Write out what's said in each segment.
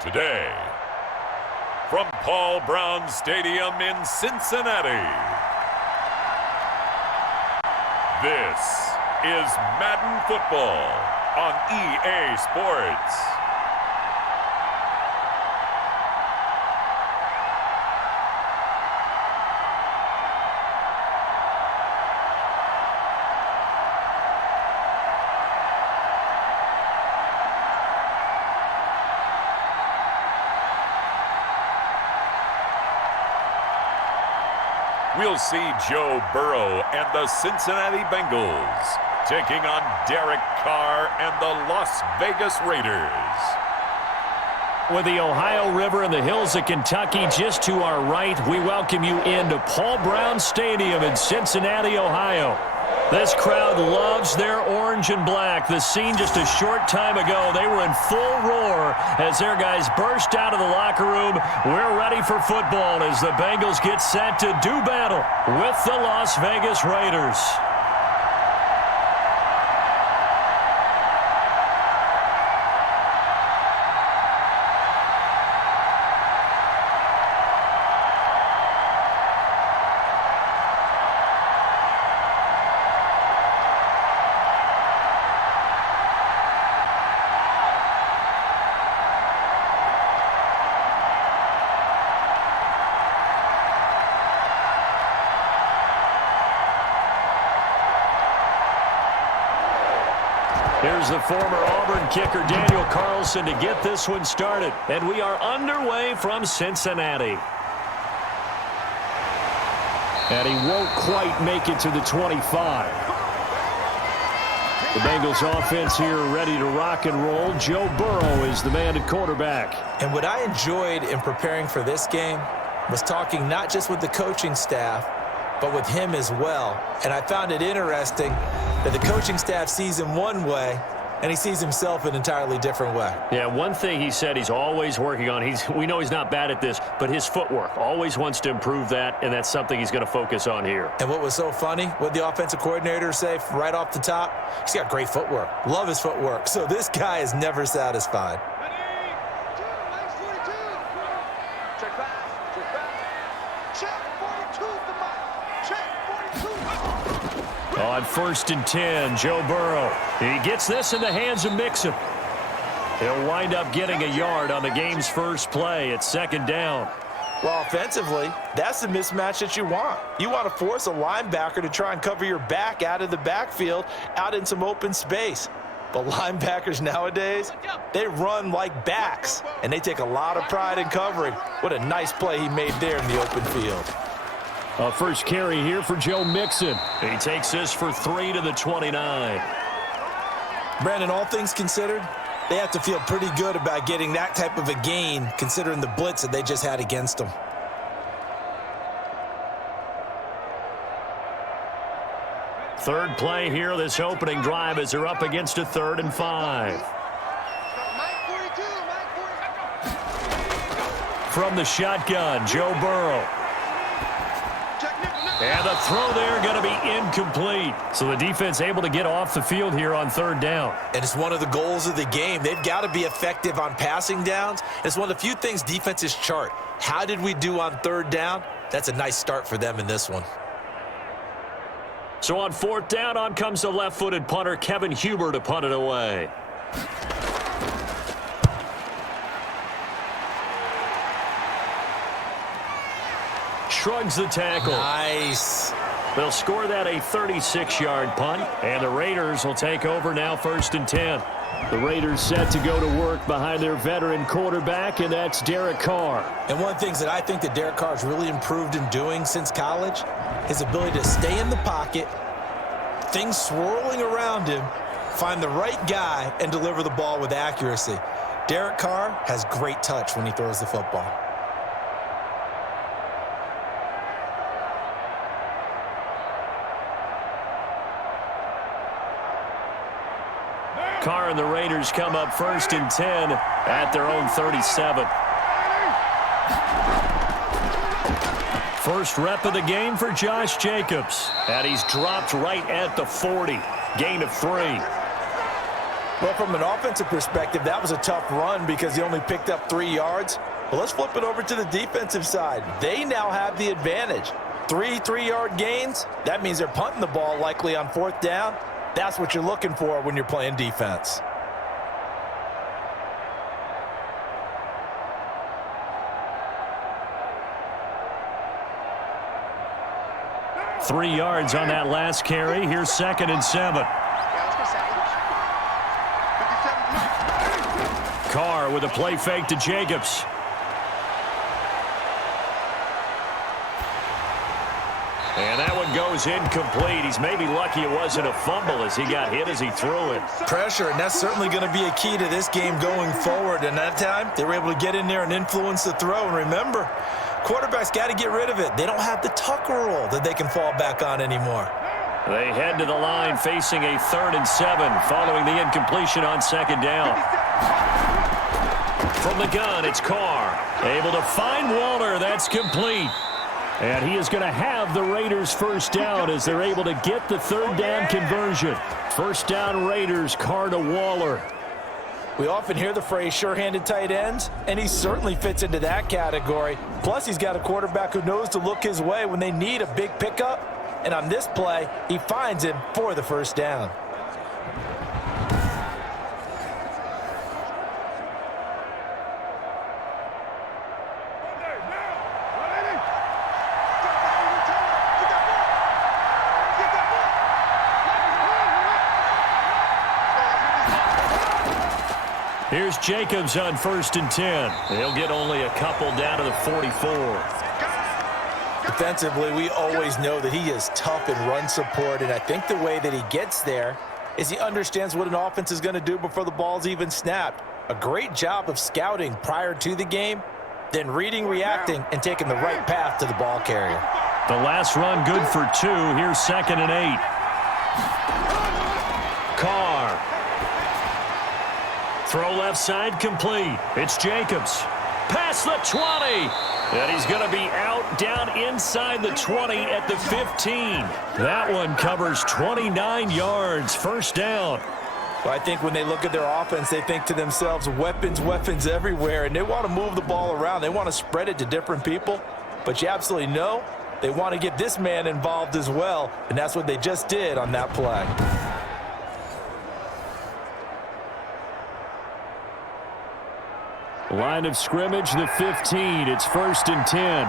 Today, from Paul Brown Stadium in Cincinnati, this is Madden Football on EA Sports. We'll see Joe Burrow and the Cincinnati Bengals taking on Derek Carr and the Las Vegas Raiders. With the Ohio River and the hills of Kentucky just to our right, we welcome you into Paul Brown Stadium in Cincinnati, Ohio. This crowd loves their orange and black. The scene just a short time ago, they were in full roar as their guys burst out of the locker room. We're ready for football as the Bengals get set to do battle with the Las Vegas Raiders. Here's the former Auburn kicker Daniel Carlson to get this one started. And we are underway from Cincinnati. And he won't quite make it to the 25. The Bengals offense here ready to rock and roll. Joe Burrow is the man at quarterback. And what I enjoyed in preparing for this game was talking not just with the coaching staff, but with him as well. And I found it interesting that the coaching staff sees him one way, and he sees himself an entirely different way. Yeah, one thing he said he's always working on, we know he's not bad at this, but his footwork, always wants to improve that, and that's something he's going to focus on here. And what was so funny, what the offensive coordinator say right off the top, he's got great footwork. Love his footwork. So this guy is never satisfied. On 1st and 10, Joe Burrow. He gets this in the hands of Mixon. He'll wind up getting a yard on the game's first play at 2nd down. Well, offensively, that's the mismatch that you want. You want to force a linebacker to try and cover your back out of the backfield, out in some open space. But linebackers nowadays, they run like backs, and they take a lot of pride in covering. What a nice play he made there in the open field. First carry here for Joe Mixon. He takes this for 3 to the 29. Brandon, all things considered, they have to feel pretty good about getting that type of a gain, considering the blitz that they just had against them. Third play here, this opening drive as they're up against a 3rd and 5. From the shotgun, Joe Burrow. And the throw there going to be incomplete. So the defense able to get off the field here on 3rd down. And it's one of the goals of the game. They've got to be effective on passing downs. It's one of the few things defenses chart. How did we do on 3rd down? That's a nice start for them in this one. So on 4th down, on comes the left-footed punter, Kevin Huber, to punt it away. Shrugs the tackle. Nice. They'll score that a 36-yard punt, and the Raiders will take over now 1st and 10. The Raiders set to go to work behind their veteran quarterback, and that's Derek Carr. And one of the things that I think that Derek Carr has really improved in doing since college, his ability to stay in the pocket, things swirling around him, find the right guy, and deliver the ball with accuracy. Derek Carr has great touch when he throws the football. Carr and the Raiders come up 1st and 10 at their own 37. First rep of the game for Josh Jacobs. And he's dropped right at the 40. Gain of 3. Well, from an offensive perspective, that was a tough run because he only picked up 3 yards. But let's flip it over to the defensive side. They now have the advantage. 3 3-yard gains, that means they're punting the ball likely on 4th down. That's what you're looking for when you're playing defense. Three yards on that last carry. Here's 2nd and 7. Carr with a play fake to Jacobs. And that one goes incomplete. He's maybe lucky it wasn't a fumble as he got hit as he threw it. Pressure, and that's certainly going to be a key to this game going forward. And that time, they were able to get in there and influence the throw. And remember, quarterbacks got to get rid of it. They don't have the Tucker roll that they can fall back on anymore. They head to the line facing a 3rd and 7 following the incompletion on 2nd down. From the gun, it's Carr. Able to find Waller. That's complete. And he is going to have the Raiders first down as they're able to get the 3rd down conversion. First down Raiders, Carr to Waller. We often hear the phrase sure-handed tight ends, and he certainly fits into that category. Plus, he's got a quarterback who knows to look his way when they need a big pickup. And on this play, he finds him for the first down. Here's Jacobs on 1st and 10. He'll get only a couple down to the 44. Defensively, we always know that he is tough in run support, and I think the way that he gets there is he understands what an offense is going to do before the ball's even snapped. A great job of scouting prior to the game, then reading, reacting, and taking the right path to the ball carrier. The last run good for 2. Here's 2nd and 8. Carr. Throw left side complete. It's Jacobs. Past the 20. And he's going to be out down inside the 20 at the 15. That one covers 29 yards. First down. Well, I think when they look at their offense, they think to themselves, weapons, weapons everywhere, and they want to move the ball around. They want to spread it to different people. But you absolutely know they want to get this man involved as well, and that's what they just did on that play. Line of scrimmage, the 15. It's 1st and 10.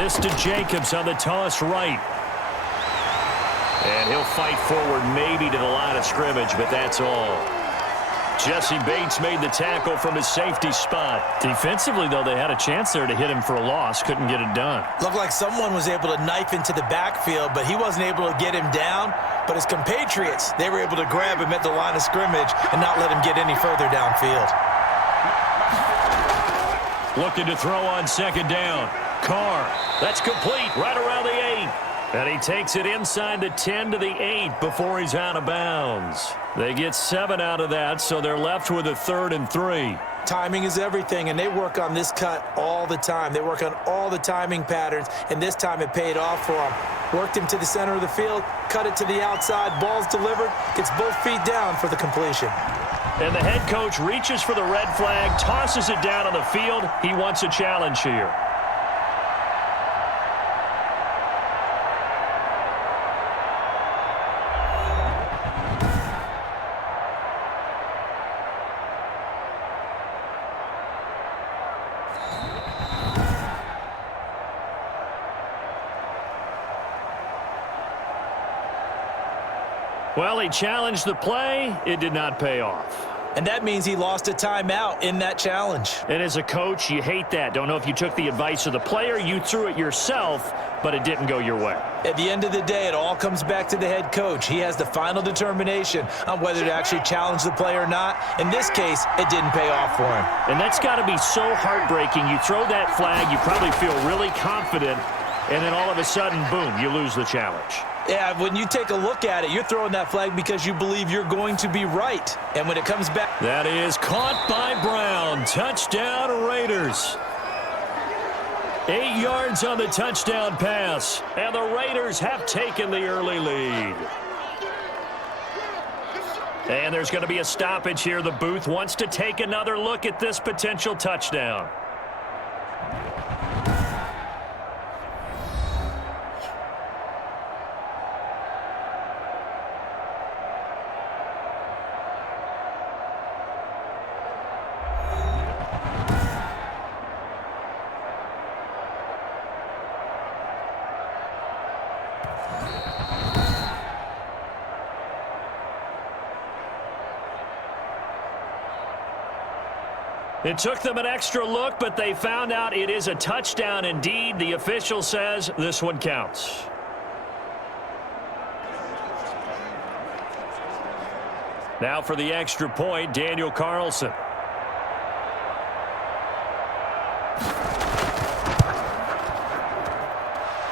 This to Jacobs on the toss right. And he'll fight forward maybe to the line of scrimmage, but that's all. Jesse Bates made the tackle from his safety spot. Defensively, though, they had a chance there to hit him for a loss. Couldn't get it done. Looked like someone was able to knife into the backfield, but he wasn't able to get him down. But his compatriots, they were able to grab him at the line of scrimmage and not let him get any further downfield. Looking to throw on 2nd down. Carr. That's complete right around the 8. And he takes it inside the 10 to the 8 before he's out of bounds. They get 7 out of that, so they're left with a 3rd and 3. Timing is everything, and they work on this cut all the time. They work on all the timing patterns, and this time it paid off for him. Worked him to the center of the field, cut it to the outside, ball's delivered, gets both feet down for the completion. And the head coach reaches for the red flag, tosses it down on the field. He wants a challenge here. Well, he challenged the play. It did not pay off. And that means he lost a timeout in that challenge. And as a coach, you hate that. Don't know if you took the advice of the player, you threw it yourself, but it didn't go your way. At the end of the day, it all comes back to the head coach. He has the final determination on whether to actually challenge the play or not. In this case, it didn't pay off for him. And that's got to be so heartbreaking. You throw that flag, you probably feel really confident, and then all of a sudden, boom, you lose the challenge. Yeah, when you take a look at it, you're throwing that flag because you believe you're going to be right. And when it comes back... That is caught by Brown. Touchdown, Raiders. 8 yards on the touchdown pass, and the Raiders have taken the early lead. And there's going to be a stoppage here. The booth wants to take another look at this potential touchdown. It took them an extra look, but they found out it is a touchdown indeed. The official says this one counts. Now for the extra point, Daniel Carlson.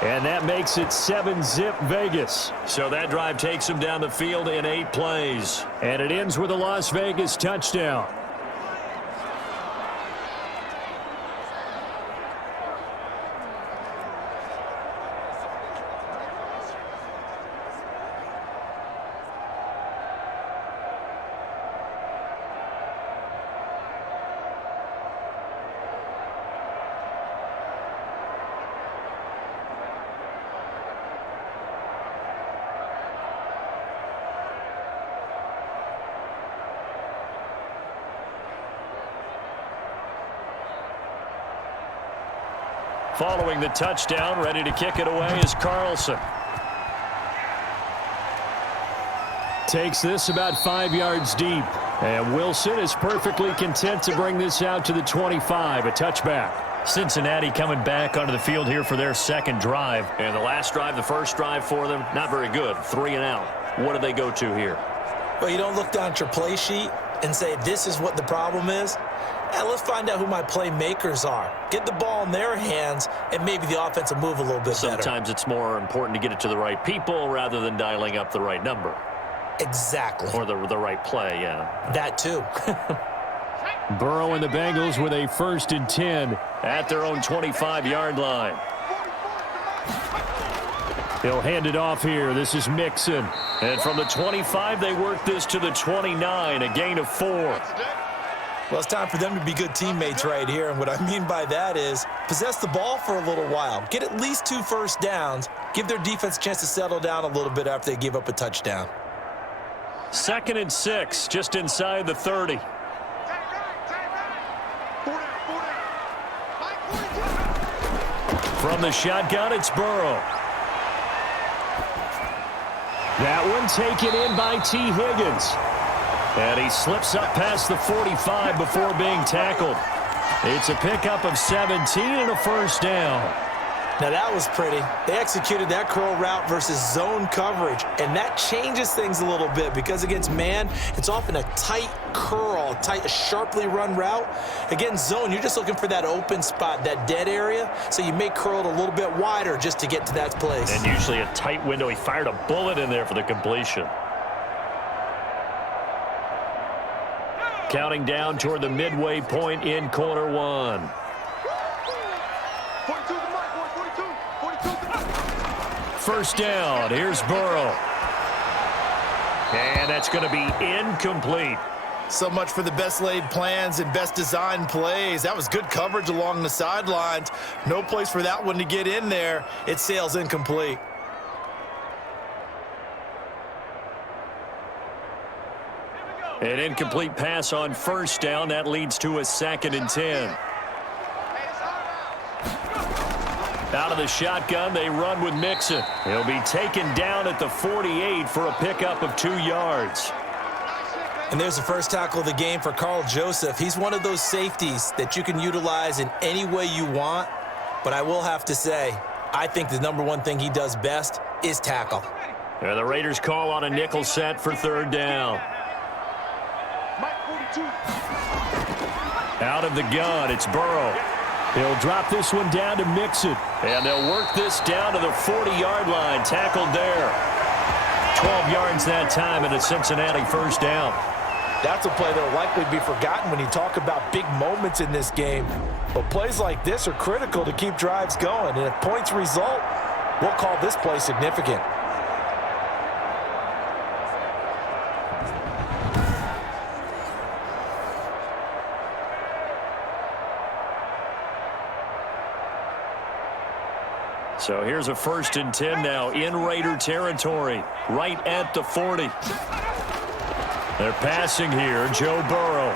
And that makes it 7-zip Vegas. So that drive takes them down the field in 8 plays. And it ends with a Las Vegas touchdown. Following the touchdown, ready to kick it away is Carlson. Takes this about 5 yards deep. And Wilson is perfectly content to bring this out to the 25, a touchback. Cincinnati coming back onto the field here for their second drive. And the last drive, the first drive for them, not very good. 3 and out. What do they go to here? Well, you don't look down at your play sheet and say, this is what the problem is. And let's find out who my playmakers are. Get the ball in their hands, and maybe the offense will move a little bit better. Sometimes it's more important to get it to the right people rather than dialing up the right number. Exactly. Or the right play, yeah. That too. Burrow and the Bengals with a 1st and 10 at their own 25-yard line. He'll hand it off here. This is Mixon. And from the 25, they work this to the 29, a gain of 4. Well, it's time for them to be good teammates right here, and what I mean by that is possess the ball for a little while. Get at least 2 first downs. Give their defense a chance to settle down a little bit after they give up a touchdown. 2nd and 6, just inside the 30. From the shotgun, it's Burrow. That one taken in by T. Higgins. And he slips up past the 45 before being tackled. It's a pickup of 17 and a first down. Now that was pretty. They executed that curl route versus zone coverage, and that changes things a little bit because against man, it's often a tight curl, a sharply run route. Against zone, you're just looking for that open spot, that dead area, so you may curl it a little bit wider just to get to that place. And usually a tight window. He fired a bullet in there for the completion. Counting down toward the midway point in quarter 1. First down. Here's Burrow. And that's going to be incomplete. So much for the best laid plans and best designed plays. That was good coverage along the sidelines. No place for that one to get in there. It sails incomplete. An incomplete pass on first down. That leads to a 2nd and 10. Out of the shotgun, they run with Mixon. He'll be taken down at the 48 for a pickup of 2 yards. And there's the first tackle of the game for Carl Joseph. He's one of those safeties that you can utilize in any way you want. But I will have to say, I think the #1 thing he does best is tackle. And the Raiders call on a nickel set for 3rd down. Out of the gun, it's Burrow. He'll drop this one down to Mixon. And they'll work this down to the 40-yard line. Tackled there. 12 yards that time and a Cincinnati first down. That's a play that will likely be forgotten when you talk about big moments in this game. But plays like this are critical to keep drives going. And if points result, we'll call this play significant. So here's a 1st and 10 now in Raider territory, right at the 40. They're passing here, Joe Burrow.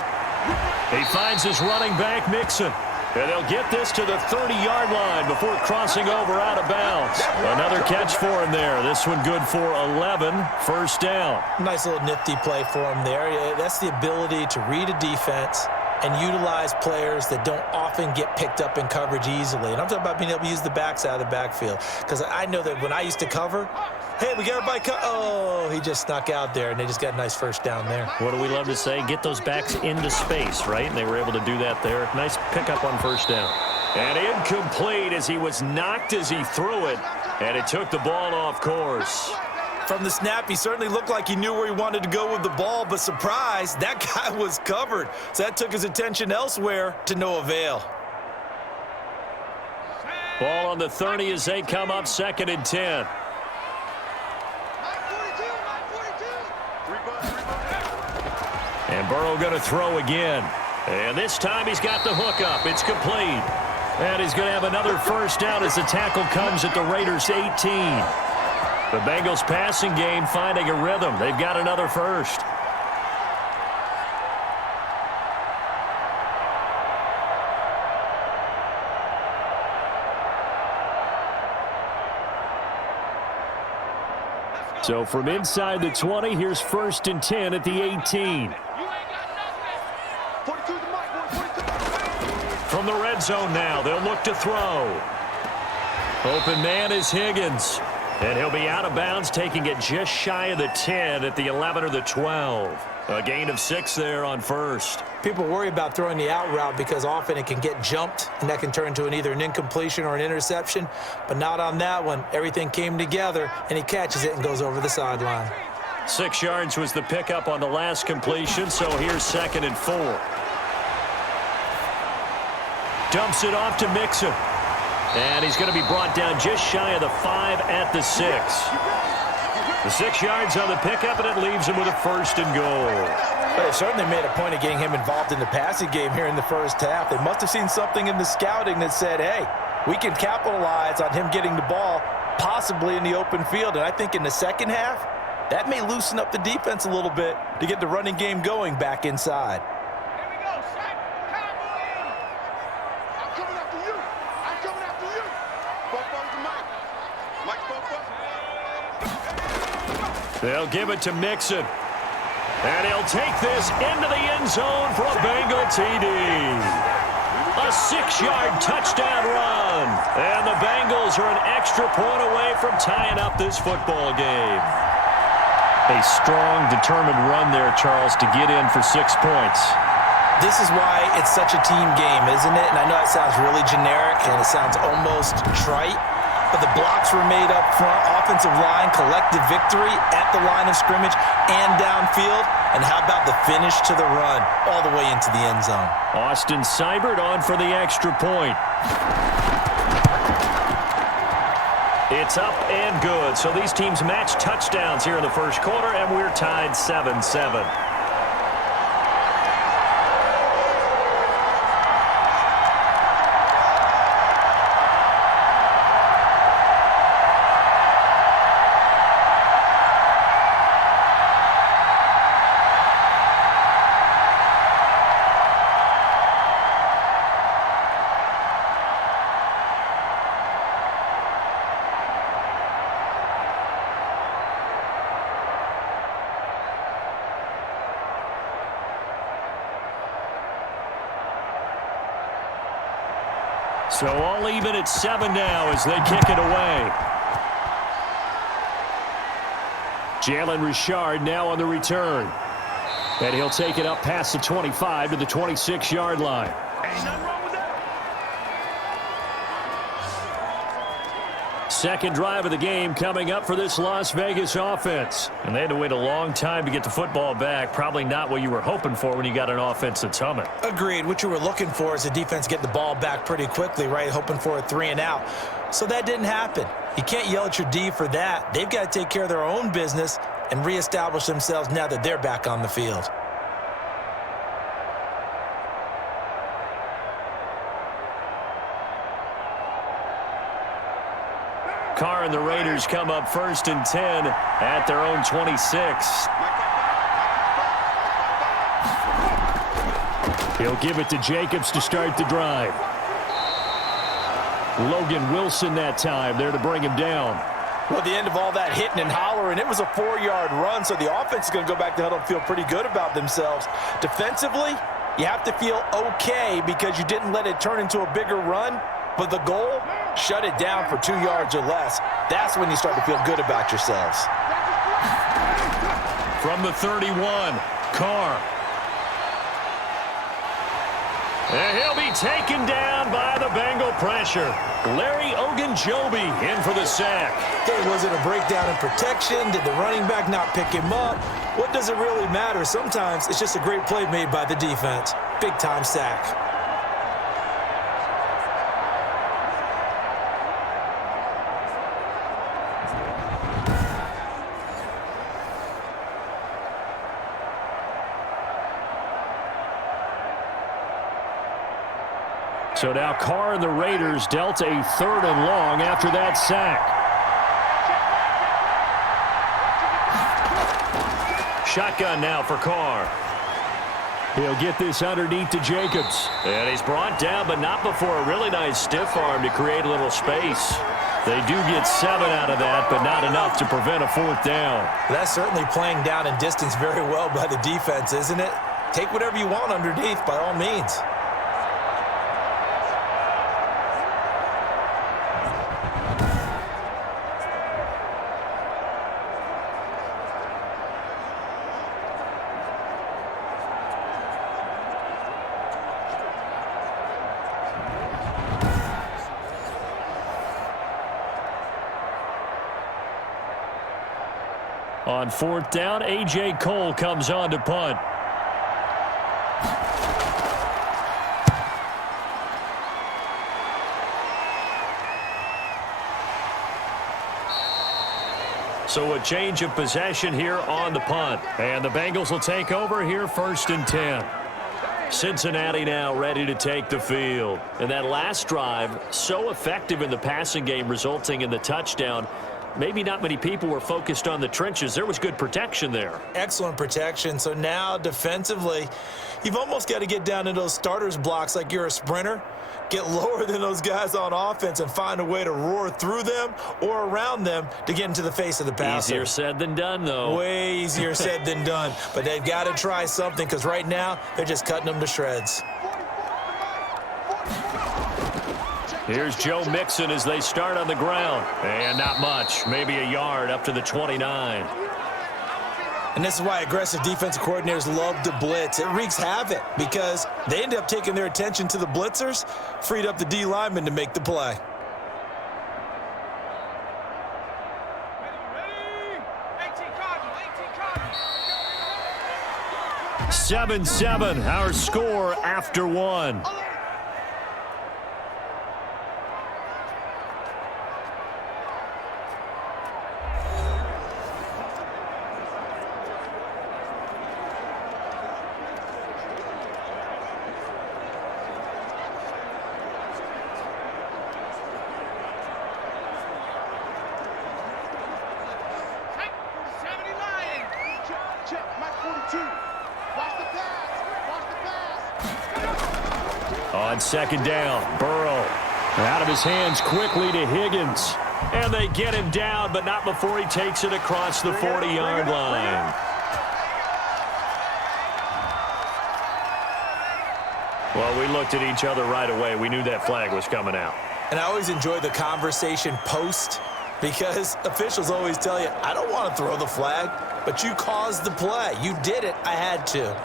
He finds his running back, Mixon. And they'll get this to the 30-yard line before crossing over out of bounds. Another catch for him there. This one good for 11, 1st down. Nice little nifty play for him there. That's the ability to read a defense and utilize players that don't often get picked up in coverage easily. And I'm talking about being able to use the backs out of the backfield. Because I know that when I used to cover, hey, we got everybody oh, he just snuck out there, and they just got a nice 1st down there. What do we love to say? Get those backs into space, right? And they were able to do that there. Nice pickup on 1st down. And incomplete as he was knocked as he threw it, and it took the ball off course. From the snap, he certainly looked like he knew where he wanted to go with the ball, but surprise, that guy was covered. So that took his attention elsewhere to no avail. Ball on the 30 as they come up 2nd and 10. And Burrow going to throw again. And this time he's got the hook up. It's complete. And he's going to have another 1st down as the tackle comes at the Raiders' 18. The Bengals passing game finding a rhythm. They've got another 1st. So from inside the 20, here's 1st and 10 at the 18. From the red zone now, they'll look to throw. Open man is Higgins. And he'll be out of bounds, taking it just shy of the 10 at the 11 or the 12. A gain of 6 there on 1st. People worry about throwing the out route because often it can get jumped, and that can turn into either an incompletion or an interception. But not on that one. Everything came together, and he catches it and goes over the sideline. 6 yards was the pickup on the last completion, so here's 2nd and 4. Dumps it off to Mixon. And he's going to be brought down just shy of the 5 at the 6. The 6 yards on the pickup, and it leaves him with a 1st and goal. But they certainly made a point of getting him involved in the passing game here in the 1st half. They must have seen something in the scouting that said, hey, we can capitalize on him getting the ball possibly in the open field. And I think in the 2nd half, that may loosen up the defense a little bit to get the running game going back inside. They'll give it to Mixon. And he'll take this into the end zone for a Bengal TD. A 6-yard touchdown run. And the Bengals are an extra point away from tying up this football game. A strong, determined run there, Charles, to get in for 6 points. This is why it's such a team game, isn't it? And I know it sounds really generic and it sounds almost trite. But the blocks were made up front, offensive line, collective victory at the line of scrimmage and downfield. And how about the finish to the run all the way into the end zone? Austin Seibert on for the extra point. It's up and good. So these teams match touchdowns here in the 1st quarter, and we're tied 7-7. So all even at 7 now as they kick it away. Jalen Richard now on the return. And he'll take it up past the 25 to the 26-yard line. 2 Second drive of the game coming up for this Las Vegas offense. And they had to wait a long time to get the football back. Probably not what you were hoping for when you got an offense that's humming. Agreed. What you were looking for is the defense get the ball back pretty quickly, right? Hoping for a 3 and out. So that didn't happen. You can't yell at your D for that. They've got to take care of their own business and reestablish themselves now that they're back on the field. Carr and the Raiders come up 1st and 10 at their own 26. He'll give it to Jacobs to start the drive. Logan Wilson that time there to bring him down. Well, at the end of all that hitting and hollering, it was a 4-yard run, so the offense is going to go back to huddle and feel pretty good about themselves. Defensively, you have to feel okay because you didn't let it turn into a bigger run, but the goal, shut it down for 2 yards or less. That's when you start to feel good about yourselves. From the 31, Carr. And he'll be taken down by the Bengal pressure. Larry Ogunjobi in for the sack. Hey, was it a breakdown in protection? Did the running back not pick him up? What does it really matter? Sometimes it's just a great play made by the defense. Big-time sack. So now Carr and the Raiders dealt a 3rd and long after that sack. Shotgun now for Carr. He'll get this underneath to Jacobs. And he's brought down, but not before a really nice stiff arm to create a little space. They do get 7 out of that, but not enough to prevent a 4th down. That's certainly playing down in distance very well by the defense, isn't it? Take whatever you want underneath by all means. On 4th down, A.J. Cole comes on to punt. So a change of possession here on the punt. And the Bengals will take over here 1st and 10. Cincinnati now ready to take the field. And that last drive, so effective in the passing game, resulting in the touchdown. Maybe not many people were focused on the trenches. There was good protection there. Excellent protection. So now defensively, you've almost got to get down in those starters blocks like you're a sprinter. Get lower than those guys on offense and find a way to roar through them or around them to get into the face of the passer. Easier said than done, though. Way easier said than done. But they've got to try something because right now they're just cutting them to shreds. Here's Joe Mixon as they start on the ground. And not much. Maybe a yard up to the 29. And this is why aggressive defensive coordinators love to blitz. It wreaks havoc because they end up taking their attention to the blitzers, freed up the D lineman to make the play. Ready? 7-7, our score after 1. On 2nd down, Burrow out of his hands quickly to Higgins. And they get him down, but not before he takes it across the 40-yard line. Well, we looked at each other right away. We knew that flag was coming out. And I always enjoy the conversation post because officials always tell you, I don't want to throw the flag, but you caused the play. You did it. I had to.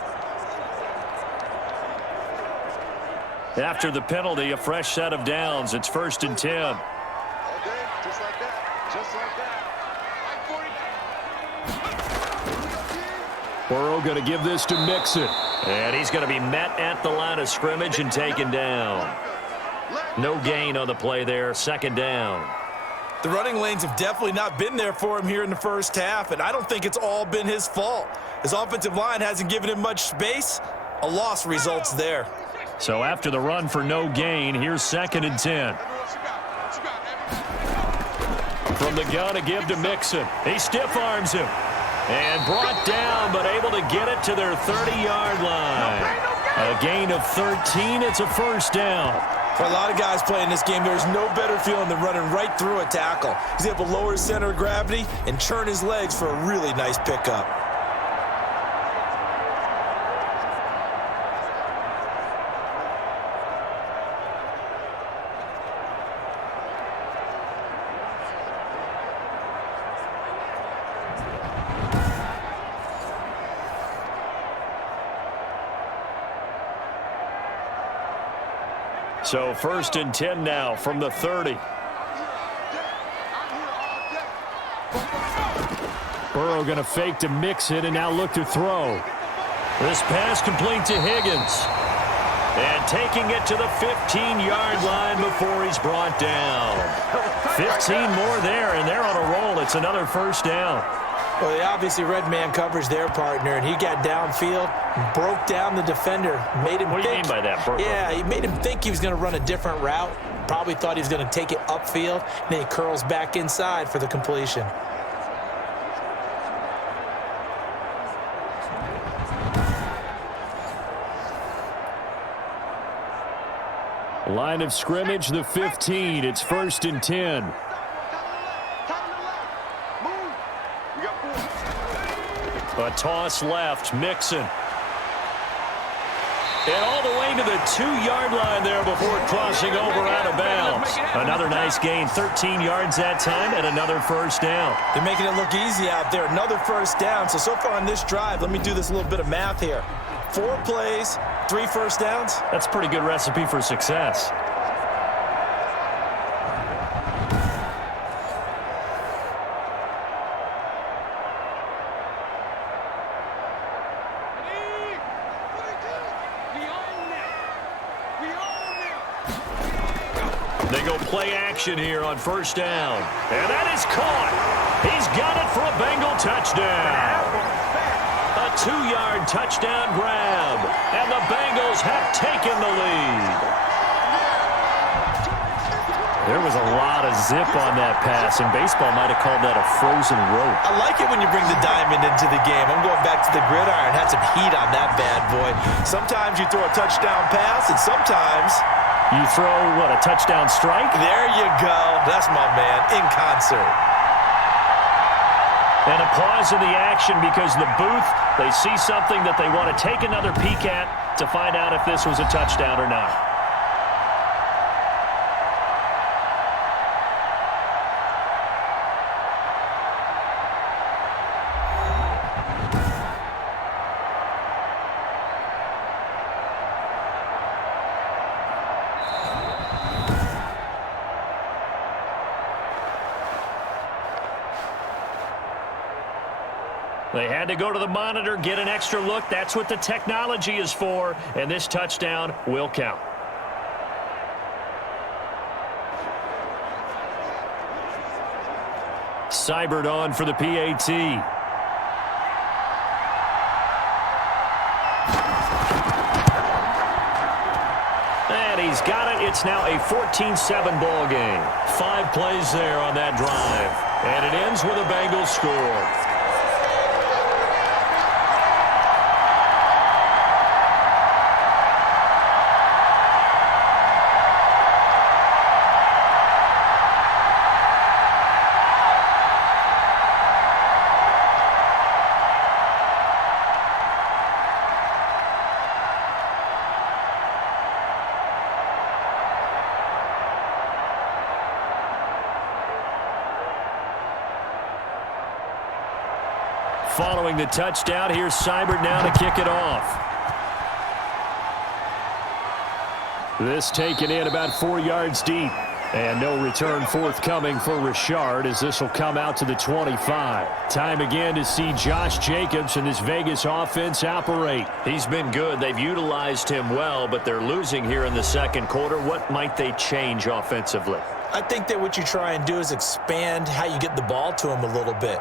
After the penalty, a fresh set of downs. It's 1st and 10. Just like that. Just like that. Burrow going to give this to Mixon. And he's going to be met at the line of scrimmage and taken down. No gain on the play there. Second down. The running lanes have definitely not been there for him here in the first half, and I don't think it's all been his fault. His offensive line hasn't given him much space. A loss results there. So after the run for no gain, here's 2nd and 10. From the gun to give to Mixon. He stiff arms him. And brought down, but able to get it to their 30-yard line. A gain of 13. It's a first down. For a lot of guys playing this game, there's no better feeling than running right through a tackle. He's able to lower his center of gravity and churn his legs for a really nice pickup. So 1st and 10 now from the 30. Burrow going to fake to Mixon and now look to throw. This pass complete to Higgins. And taking it to the 15-yard line before he's brought down. 15 more there, and they're on a roll. It's another first down. Well, they obviously red man coverage their partner, and he got downfield, broke down the defender, made him think. What do you mean by that, Burrow? Yeah, he made him think he was going to run a different route. Probably thought he was going to take it upfield, and then he curls back inside for the completion. Line of scrimmage, the 15. It's 1st and 10. A toss left, Mixon. And all the way to the 2-yard line there before crossing over out of bounds. Another nice gain, 13 yards that time, and another first down. They're making it look easy out there. Another first down. So far on this drive, let me do this little bit of math here. 4 plays, 3 first downs. That's a pretty good recipe for success. They go play action here on first down. And that is caught. He's got it for a Bengal touchdown. A 2-yard touchdown grab. And the Bengals have taken the lead. There was a lot of zip on that pass, and baseball might have called that a frozen rope. I like it when you bring the diamond into the game. I'm going back to the gridiron. Had some heat on that bad boy. Sometimes you throw a touchdown pass, and sometimes you throw, what, a touchdown strike? There you go. That's my man, in concert. And a pause in the action because the booth, they see something that they want to take another peek at to find out if this was a touchdown or not. They had to go to the monitor, get an extra look. That's what the technology is for, and this touchdown will count. Seibert on for the PAT. And he's got it. It's now a 14-7 ball game. 5 plays there on that drive. And it ends with a Bengals score. Following the touchdown, here's Seibert now to kick it off. This taken in about 4 yards deep. And no return forthcoming for Richard as this will come out to the 25. Time again to see Josh Jacobs and this Vegas offense operate. He's been good. They've utilized him well, but they're losing here in the second quarter. What might they change offensively? I think that what you try and do is expand how you get the ball to him a little bit.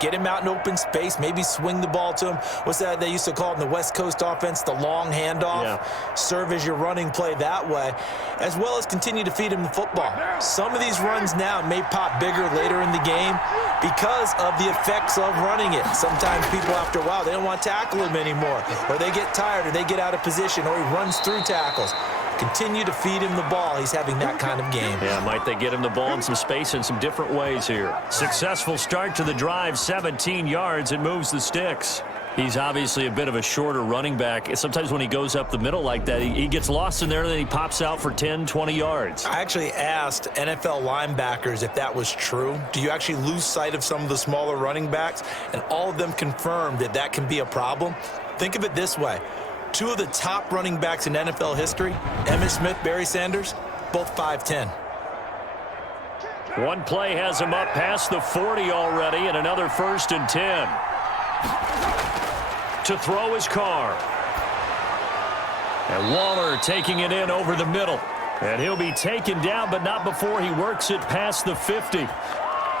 Get him out in open space, maybe swing the ball to him. What's that they used to call it in the West Coast offense, the long handoff? Yeah. Serve as your running play that way, as well as continue to feed him the football. Some of these runs now may pop bigger later in the game because of the effects of running it. Sometimes people, after a while, they don't want to tackle him anymore, or they get tired, or they get out of position, or he runs through tackles. Continue to feed him the ball. He's having that kind of game. Yeah, might they get him the ball in some space in some different ways here. Successful start to the drive, 17 yards, and moves the sticks. He's obviously a bit of a shorter running back. Sometimes when he goes up the middle like that, he gets lost in there, and then he pops out for 10, 20 yards. I actually asked NFL linebackers if that was true. Do you actually lose sight of some of the smaller running backs? And all of them confirmed that that can be a problem. Think of it this way. Two of the top running backs in NFL history, Emmitt Smith, Barry Sanders, both 5'10". One play has him up past the 40 already, and another 1st and 10. To throw his Carr. And Waller taking it in over the middle. And he'll be taken down, but not before he works it past the 50.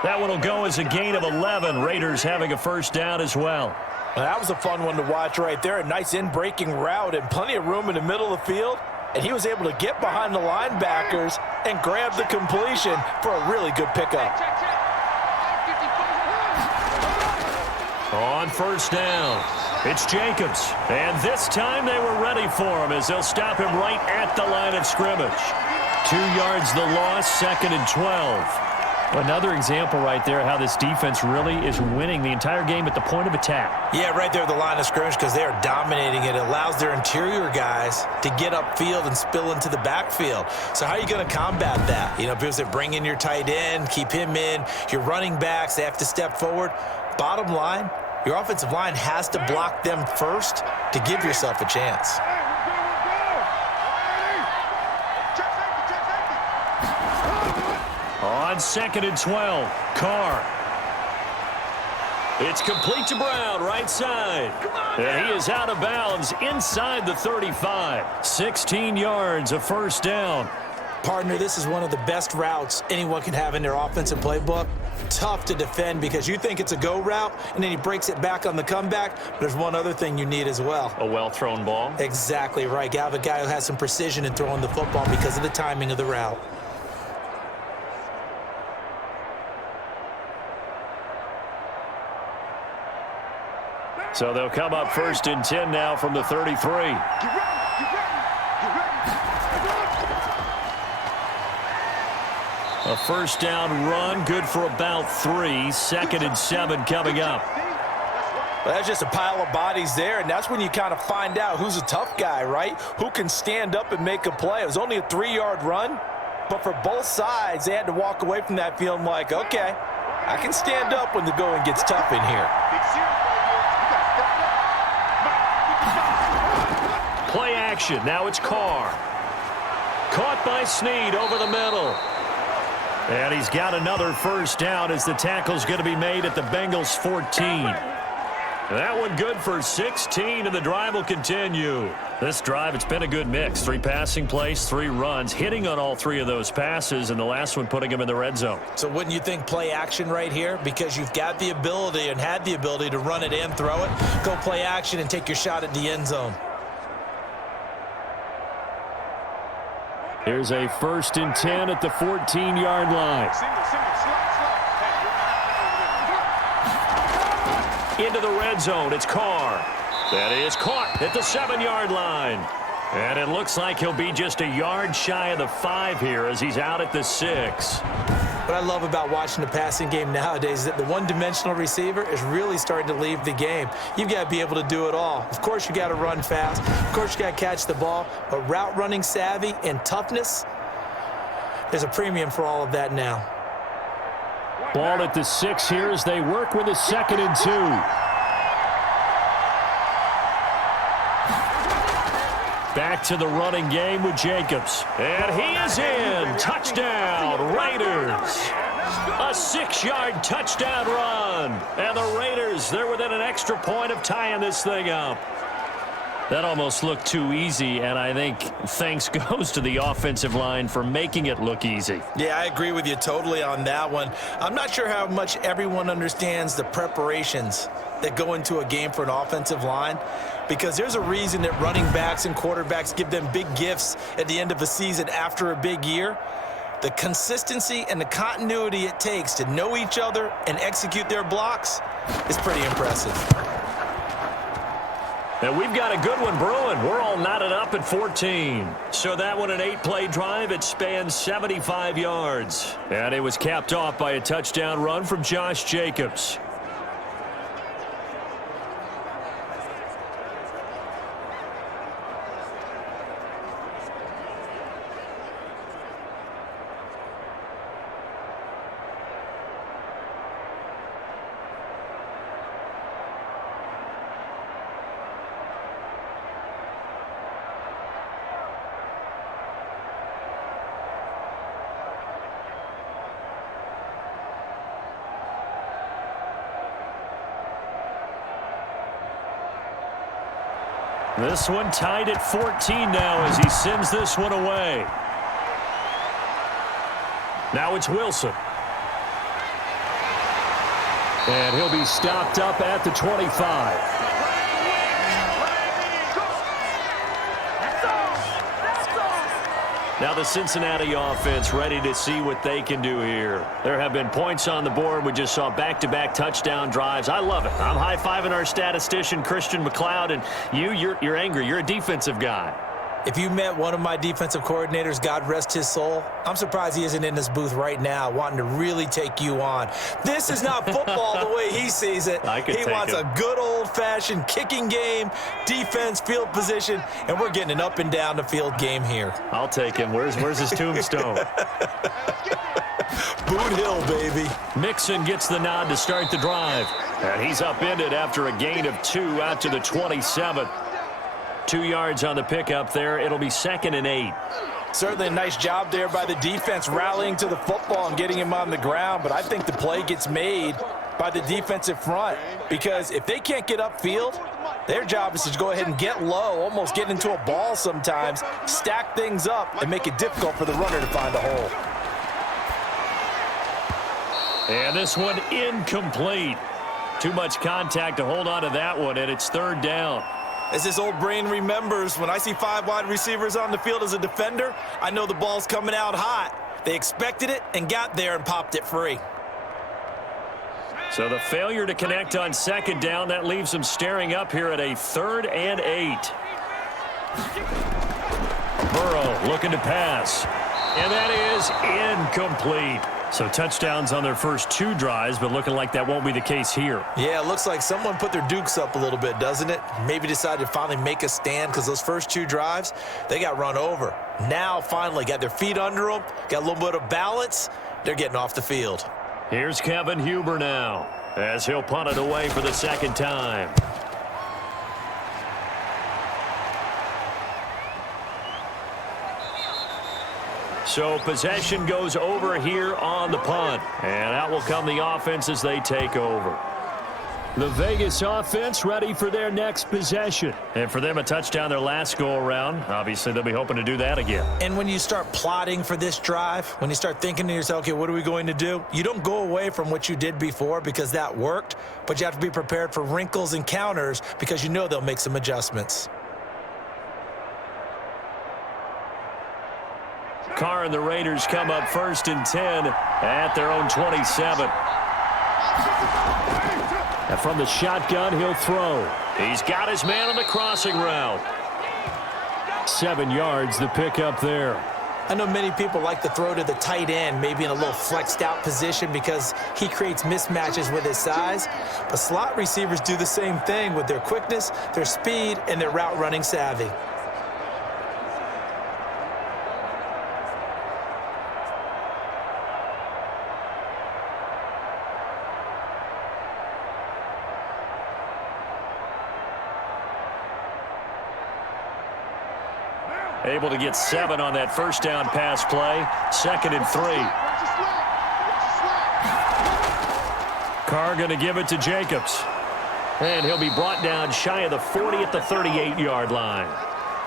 That one will go as a gain of 11. Raiders having a 1st down as well. Well, that was a fun one to watch right there. A nice in-breaking route and plenty of room in the middle of the field. And he was able to get behind the linebackers and grab the completion for a really good pickup. On 1st down, it's Jacobs. And this time they were ready for him as they'll stop him right at the line of scrimmage. 2 yards the loss, 2nd and 12. Another example right there how this defense really is winning the entire game at the point of attack. Yeah, right there at the line of scrimmage because they are dominating it. It allows their interior guys to get upfield and spill into the backfield. So how are you going to combat that? You know, because they bring in your tight end, keep him in. Your running backs, they have to step forward. Bottom line, your offensive line has to block them first to give yourself a chance. On 2nd and 12, Carr. It's complete to Brown, right side. And he is out of bounds inside the 35. 16 yards, a 1st down. Partner, this is one of the best routes anyone can have in their offensive playbook. Tough to defend because you think it's a go route, and then he breaks it back on the comeback. But there's one other thing you need as well. A well-thrown ball? Exactly right. You have a guy who has some precision in throwing the football because of the timing of the route. So they'll come up 1st and 10 now from the 33. A 1st down run, good for about 3. 2nd and 7 coming up. Well, that's just a pile of bodies there, and that's when you kind of find out who's a tough guy, right? Who can stand up and make a play. It was only a 3-yard run, but for both sides, they had to walk away from that feeling like, okay, I can stand up when the going gets tough in here. Play action. Now it's Carr. Caught by Snead over the middle. And he's got another 1st down as the tackle's going to be made at the Bengals 14. That one good for 16, and the drive will continue. This drive, it's been a good mix. 3 passing plays, 3 runs, hitting on all 3 of those passes, and the last one putting him in the red zone. So wouldn't you think play action right here? Because you've got the ability and had the ability to run it and throw it. Go play action and take your shot at the end zone. Here's a 1st and 10 at the 14-yard line. Into the red zone, it's Carr. That is caught at the 7-yard line. And it looks like he'll be just a yard shy of the 5 here as he's out at the 6. What I love about watching the passing game nowadays is that the one-dimensional receiver is really starting to leave the game. You've got to be able to do it all. Of course, you got to run fast. Of course, you got to catch the ball. But route running savvy and toughness, there's a premium for all of that now. Ball at the 6 here as they work with a 2nd and 2. Back to the running game with Jacobs. And he is in. Touchdown, Raiders. A 6-yard touchdown run. And the Raiders, they're within an extra point of tying this thing up. That almost looked too easy, and I think thanks goes to the offensive line for making it look easy. Yeah, I agree with you totally on that one. I'm not sure how much everyone understands the preparations that go into a game for an offensive line, because there's a reason that running backs and quarterbacks give them big gifts at the end of a season after a big year. The consistency and the continuity it takes to know each other and execute their blocks is pretty impressive. And we've got a good one brewing. We're all knotted up at 14. So that one, an 8-play drive. It spans 75 yards. And it was capped off by a touchdown run from Josh Jacobs. This one tied at 14 now as he sends this one away. Now it's Wilson. And he'll be stopped up at the 25. Now the Cincinnati offense ready to see what they can do here. There have been points on the board. We just saw back-to-back touchdown drives. I love it. I'm high-fiving our statistician, Christian McLeod, and you're angry. You're a defensive guy. If you met one of my defensive coordinators, God rest his soul, I'm surprised he isn't in this booth right now wanting to really take you on. This is not football the way he sees it. He wants a good old-fashioned kicking game, defense, field position, and we're getting an up-and-down-the-field game here. I'll take him. Where's his tombstone? Boot Hill, baby. Mixon gets the nod to start the drive. And he's upended after a gain of 2 out to the 27. 2 yards on the pickup there. It'll be 2nd and 8. Certainly a nice job there by the defense rallying to the football and getting him on the ground, but I think the play gets made by the defensive front, because if they can't get upfield, their job is to go ahead and get low, almost get into a ball sometimes, stack things up, and make it difficult for the runner to find a hole. And this one incomplete. Too much contact to hold on to that one, and it's 3rd down. As this old brain remembers, when I see 5 wide receivers on the field as a defender, I know the ball's coming out hot. They expected it and got there and popped it free. So the failure to connect on 2nd down, that leaves them staring up here at a 3rd and 8. Burrow looking to pass. And that is incomplete. So touchdowns on their first 2 drives, but looking like that won't be the case here. Yeah, it looks like someone put their dukes up a little bit, doesn't it? Maybe decided to finally make a stand, because those first 2 drives, they got run over. Now, finally, got their feet under them, got a little bit of balance. They're getting off the field. Here's Kevin Huber now, as he'll punt it away for the 2nd time. So possession goes over here on the punt. And out will come the offense as they take over. The Vegas offense ready for their next possession. And for them, a touchdown their last go-around. Obviously, they'll be hoping to do that again. And when you start plotting for this drive, when you start thinking to yourself, okay, what are we going to do? You don't go away from what you did before because that worked, but you have to be prepared for wrinkles and counters because you know they'll make some adjustments. Carr and the Raiders come up 1st and 10 at their own 27. And from the shotgun, he'll throw. He's got his man on the crossing route. 7 yards, the pickup there. I know many people like to throw to the tight end, maybe in a little flexed out position because he creates mismatches with his size. But slot receivers do the same thing with their quickness, their speed, and their route running savvy. Able to get 7 on that first down pass play. 2nd and 3. Carr going to give it to Jacobs. And he'll be brought down shy of the 40 at the 38-yard line.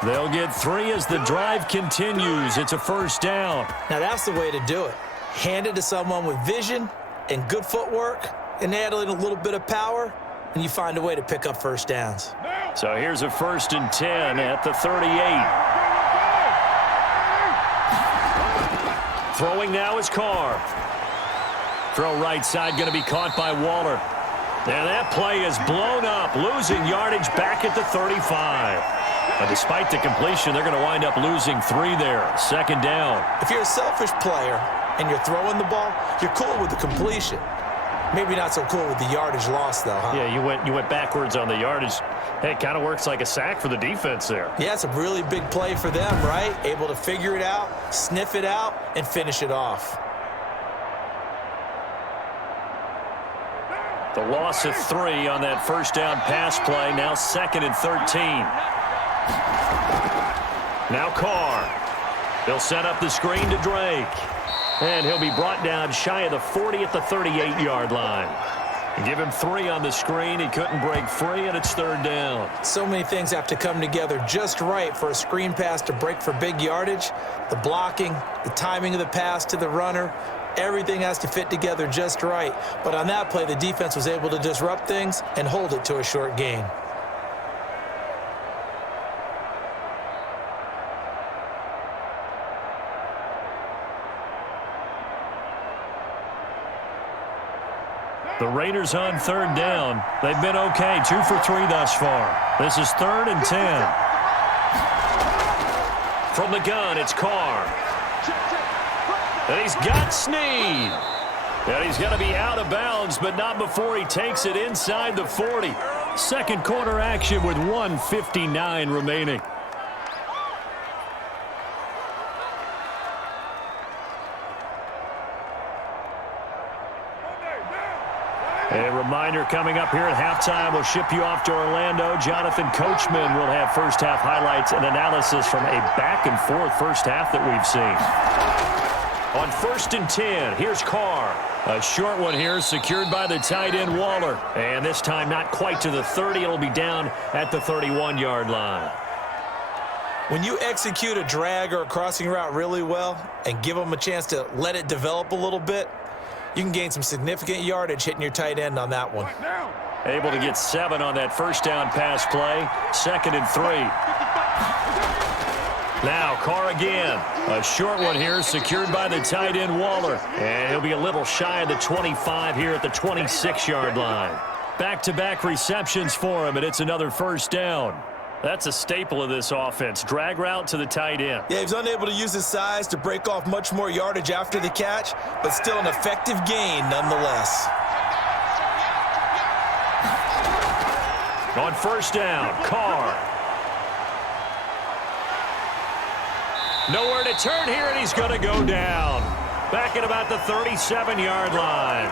They'll get 3 as the drive continues. It's a first down. Now that's the way to do it. Hand it to someone with vision and good footwork and add in a little bit of power, and you find a way to pick up first downs. So here's a 1st and 10 at the 38. Throwing now is Carr. Throw right side going to be caught by Waller. And that play is blown up, losing yardage back at the 35. But despite the completion, they're going to wind up losing 3 there. 2nd down. If you're a selfish player and you're throwing the ball, you're cool with the completion. Maybe not so cool with the yardage loss, though, huh? Yeah, you went backwards on the yardage. Hey, it kind of works like a sack for the defense there. Yeah, it's a really big play for them, right? Able to figure it out, sniff it out, and finish it off. The loss of 3 on that first down pass play. Now 2nd and 13. Now Carr. They'll set up the screen to Drake. And he'll be brought down shy of the 40 at the 38-yard line. Give him 3 on the screen. He couldn't break free, and it's 3rd down. So many things have to come together just right for a screen pass to break for big yardage. The blocking, the timing of the pass to the runner, everything has to fit together just right. But on that play, the defense was able to disrupt things and hold it to a short gain. The Raiders on 3rd down. They've been okay, 2 for 3 thus far. This is 3rd and 10. From the gun, it's Carr. And he's got Snead. And he's going to be out of bounds, but not before he takes it inside the 40. 2nd quarter action with 1:59 remaining. A reminder coming up here at halftime, we'll ship you off to Orlando. Jonathan Coachman will have first half highlights and analysis from a back-and-forth first half that we've seen. On 1st and 10, here's Carr. A short one here, secured by the tight end Waller. And this time not quite to the 30. It'll be down at the 31-yard line. When you execute a drag or a crossing route really well and give them a chance to let it develop a little bit, you can gain some significant yardage hitting your tight end on that one. Able to get 7 on that first down pass play. 2nd and 3. Now Carr again. A short one here, secured by the tight end Waller. And he'll be a little shy of the 25 here at the 26-yard line. Back-to-back receptions for him, and it's another first down. That's a staple of this offense. Drag route to the tight end. Yeah, he's unable to use his size to break off much more yardage after the catch, but still an effective gain nonetheless. On 1st down, Carr. Nowhere to turn here, and he's going to go down. Back at about the 37-yard line.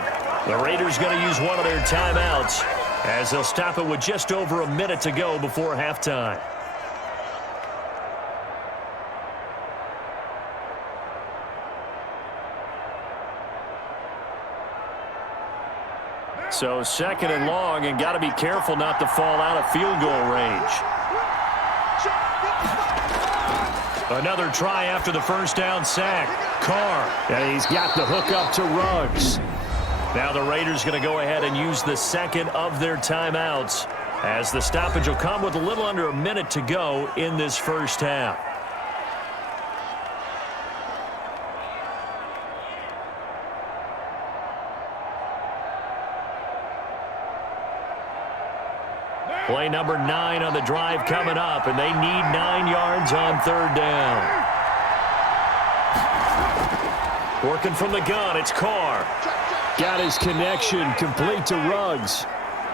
The Raiders going to use one of their timeouts, as they'll stop it with just over a minute to go before halftime. So 2nd and long, and got to be careful not to fall out of field goal range. Another try after the first down sack. Carr, and he's got the hook up to Ruggs. Now the Raiders going to go ahead and use the 2nd of their timeouts, as the stoppage will come with a little under a minute to go in this first half. Play number 9 on the drive coming up, and they need 9 yards on 3rd down. Working from the gun, it's Carr. Got his connection complete to Ruggs.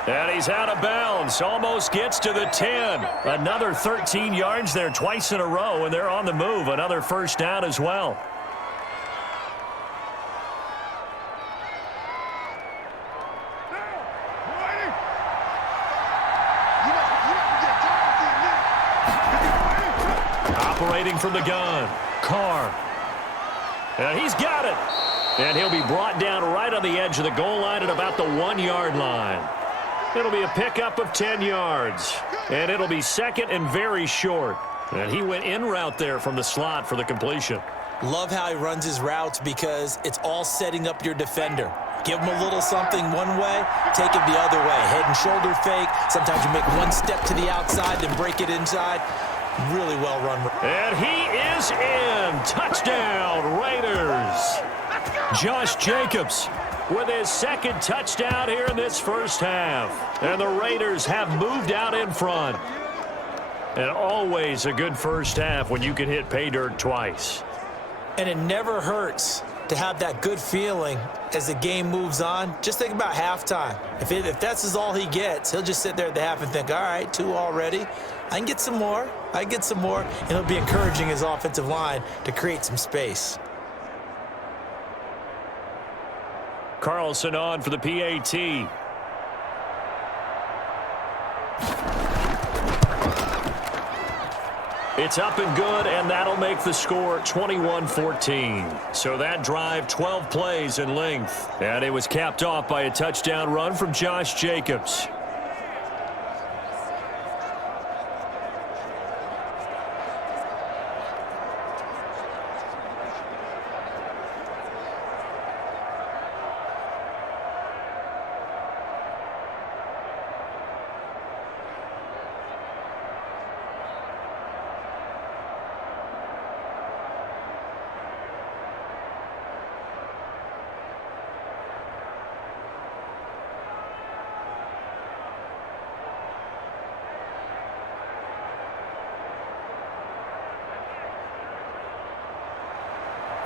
And he's out of bounds. Almost gets to the 10. Another 13 yards there twice in a row, and they're on the move. Another first down as well. operating from the gun. Carr. And he's got it. And he'll be brought down right on the edge of the goal line at about the 1-yard line. It'll be a pickup of 10 yards. And it'll be second and very short. And he went in route there from the slot for the completion. Love how he runs his routes because it's all setting up your defender. Give him a little something one way, take it the other way. Head and shoulder fake. Sometimes you make one step to the outside, then break it inside. Really well run. And he is in. Touchdown, Raiders. Josh Jacobs with his second touchdown here in this first half. And the Raiders have moved out in front. And always a good first half when you can hit pay dirt twice. And it never hurts to have that good feeling as the game moves on. Just think about halftime. If that's all he gets, he'll just sit there at the half and think, all right, 2 already. I can get some more. I can get some more. And he'll be encouraging his offensive line to create some space. Carlson on for the PAT. It's up and good, and that'll make the score 21-14. So that drive, 12 plays in length. And it was capped off by a touchdown run from Josh Jacobs.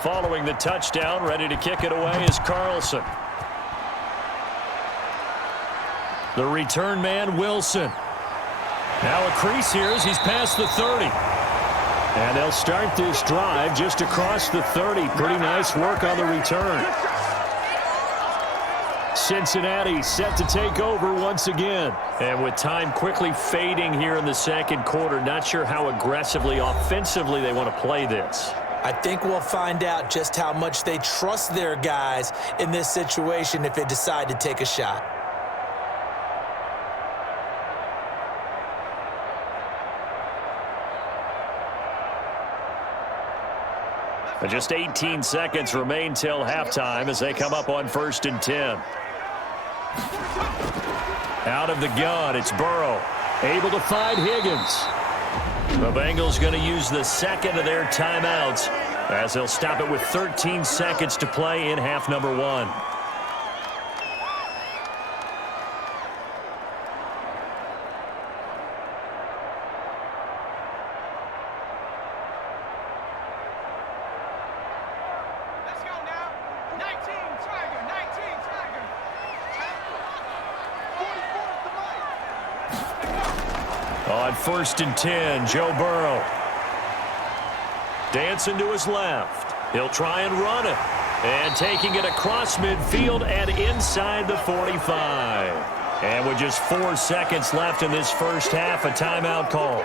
Following the touchdown, ready to kick it away is Carlson. The return man, Wilson. Now a crease here as he's past the 30. And they'll start this drive just across the 30. Pretty nice work on the return. Cincinnati set to take over once again. And with time quickly fading here in the second quarter, not sure how aggressively, offensively they want to play this. I think we'll find out just how much they trust their guys in this situation if they decide to take a shot. Just 18 seconds remain till halftime as they come up on 1st and 10. Out of the gun, it's Burrow. Able to find Higgins. The Bengals going to use the second of their timeouts as they'll stop it with 13 seconds to play in half number 1. Let's go now. 19 Tiger, 19 Tiger. 44 On 1st and 10, Joe Burrow. Dancing to his left. He'll try and run it. And taking it across midfield and inside the 45. And with just 4 seconds left in this first half, a timeout call.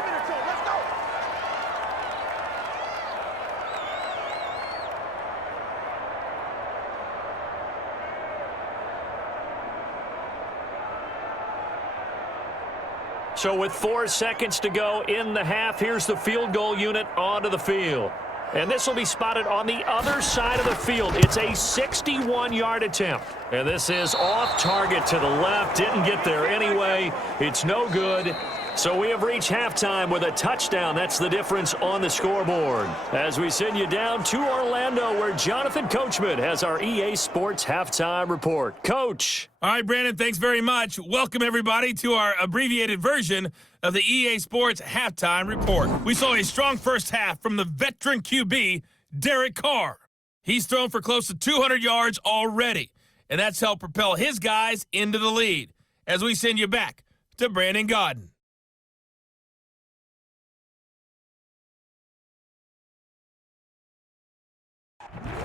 So with 4 seconds to go in the half, here's the field goal unit onto the field. And this will be spotted on the other side of the field. It's a 61-yard attempt. And this is off target to the left. Didn't get there anyway. It's no good. So we have reached halftime with a touchdown. That's the difference on the scoreboard. As we send you down to Orlando, where Jonathan Coachman has our EA Sports Halftime Report. Coach. All right, Brandon, thanks very much. Welcome, everybody, to our abbreviated version of the EA Sports Halftime Report. We saw a strong first half from the veteran QB, Derek Carr. He's thrown for close to 200 yards already, and that's helped propel his guys into the lead. As we send you back to Brandon Gaudin.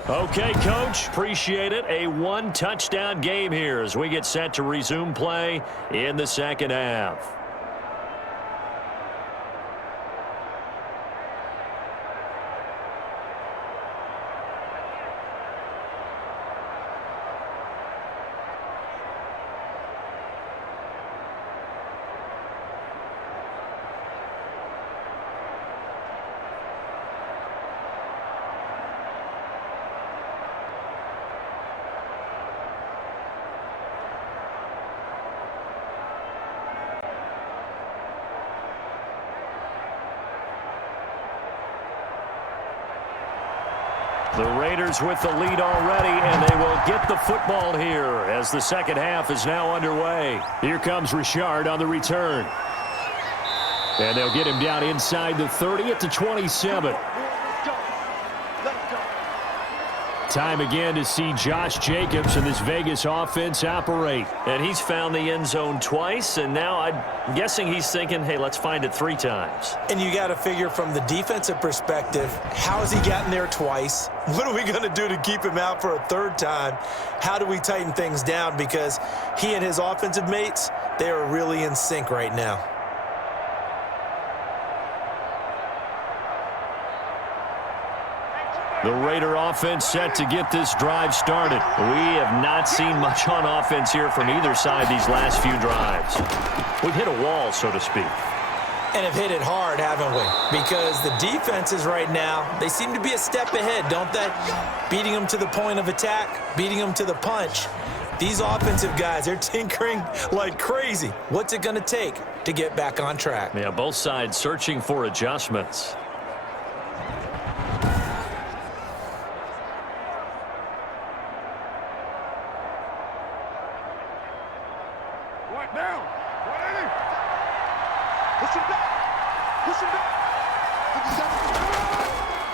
Okay, Coach, appreciate it. A one-touchdown game here as we get set to resume play in the second half. The Raiders with the lead already, and they will get the football here as the second half is now underway. Here comes Richard on the return. And they'll get him down inside the 30 at the 27. Time again to see Josh Jacobs and this Vegas offense operate. And he's found the end zone twice, and now I'm guessing he's thinking, hey, let's find it 3 times. And you got to figure from the defensive perspective, how has he gotten there twice? What are we going to do to keep him out for a 3rd time? How do we tighten things down? Because he and his offensive mates, they are really in sync right now. The Raider offense set to get this drive started. We have not seen much on offense here from either side these last few drives. We've hit a wall, so to speak. And have hit it hard, haven't we? Because the defenses right now, they seem to be a step ahead, don't they? Beating them to the point of attack, beating them to the punch. These offensive guys, they're tinkering like crazy. What's it going to take to get back on track? Yeah, both sides searching for adjustments.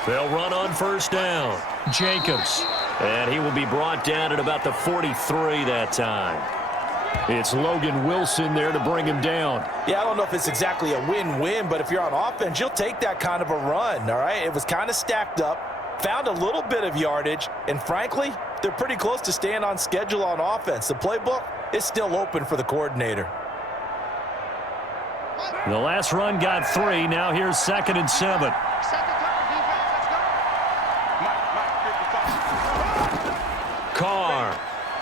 They'll run on first down. Jacobs. And he will be brought down at about the 43 that time. It's Logan Wilson there to bring him down. Yeah, I don't know if it's exactly a win-win, but if you're on offense, you'll take that kind of a run, all right? It was kind of stacked up, found a little bit of yardage, and frankly, they're pretty close to staying on schedule on offense. The playbook is still open for the coordinator. The last run got 3. Now here's 2nd and 7. Carr.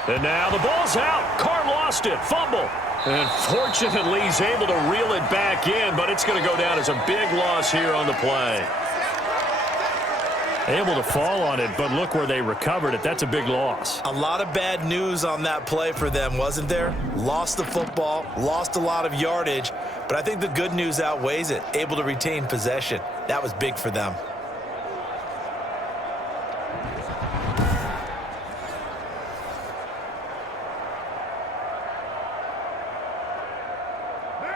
And now the ball's out. Carr lost it. Fumble. And fortunately, he's able to reel it back in, but it's going to go down as a big loss here on the play. Able to fall on it, but look where they recovered it. That's a big loss. A lot of bad news on that play for them, wasn't there? Lost the football, lost a lot of yardage, but I think the good news outweighs it. Able to retain possession. That was big for them.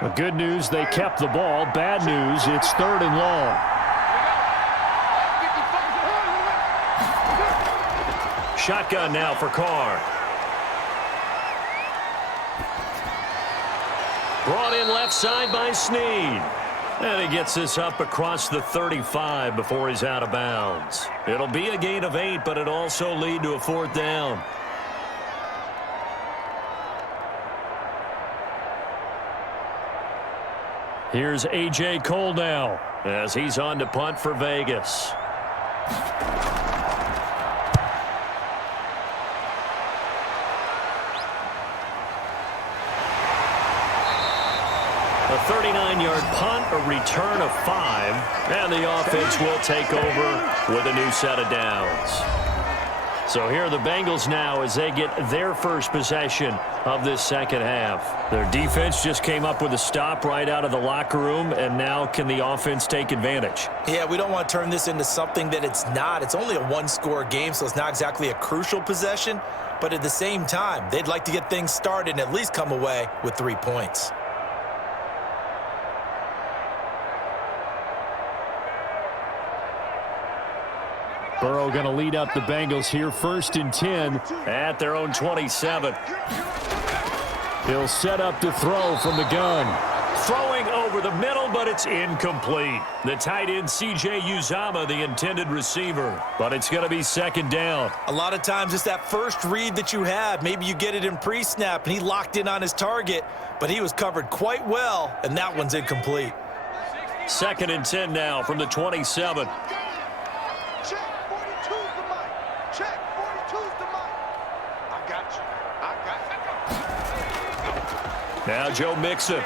The good news, they kept the ball. Bad news, it's 3rd and long. Shotgun now for Carr. Brought in left side by Snead. And he gets this up across the 35 before he's out of bounds. It'll be a gain of 8, but it also lead to a 4th down. Here's A.J. Cole now as he's on to punt for Vegas. A 39-yard punt, a return of 5, and the offense will take over with a new set of downs. So here are the Bengals now as they get their first possession of this second half. Their defense just came up with a stop right out of the locker room, and now can the offense take advantage? Yeah, we don't want to turn this into something that it's not. It's only a 1-score game, so it's not exactly a crucial possession. But at the same time, they'd like to get things started and at least come away with 3 points. Burrow going to lead up the Bengals here, 1st and 10 at their own 27. He'll set up to throw from the gun. Throwing over the middle, but it's incomplete. The tight end, C.J. Uzama, the intended receiver. But it's going to be 2nd down. A lot of times it's that first read that you have. Maybe you get it in pre-snap, and he locked in on his target, but he was covered quite well, and that one's incomplete. 2nd and 10 now from the 27. Now Joe Mixon.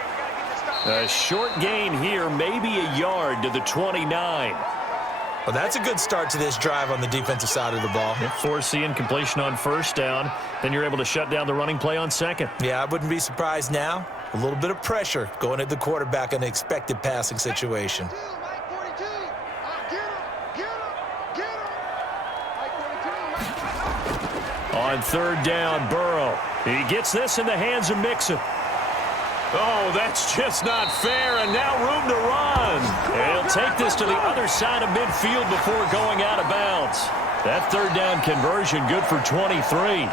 A short gain here, maybe a yard to the 29. Well, that's a good start to this drive on the defensive side of the ball. Force the incompletion on 1st down. Then you're able to shut down the running play on 2nd. Yeah, I wouldn't be surprised now. A little bit of pressure going at the quarterback in an expected passing situation. On third down, Burrow. He gets this in the hands of Mixon. Oh, that's just not fair, and now room to run. And he'll take this to the other side of midfield before going out of bounds. That third down conversion good for 23.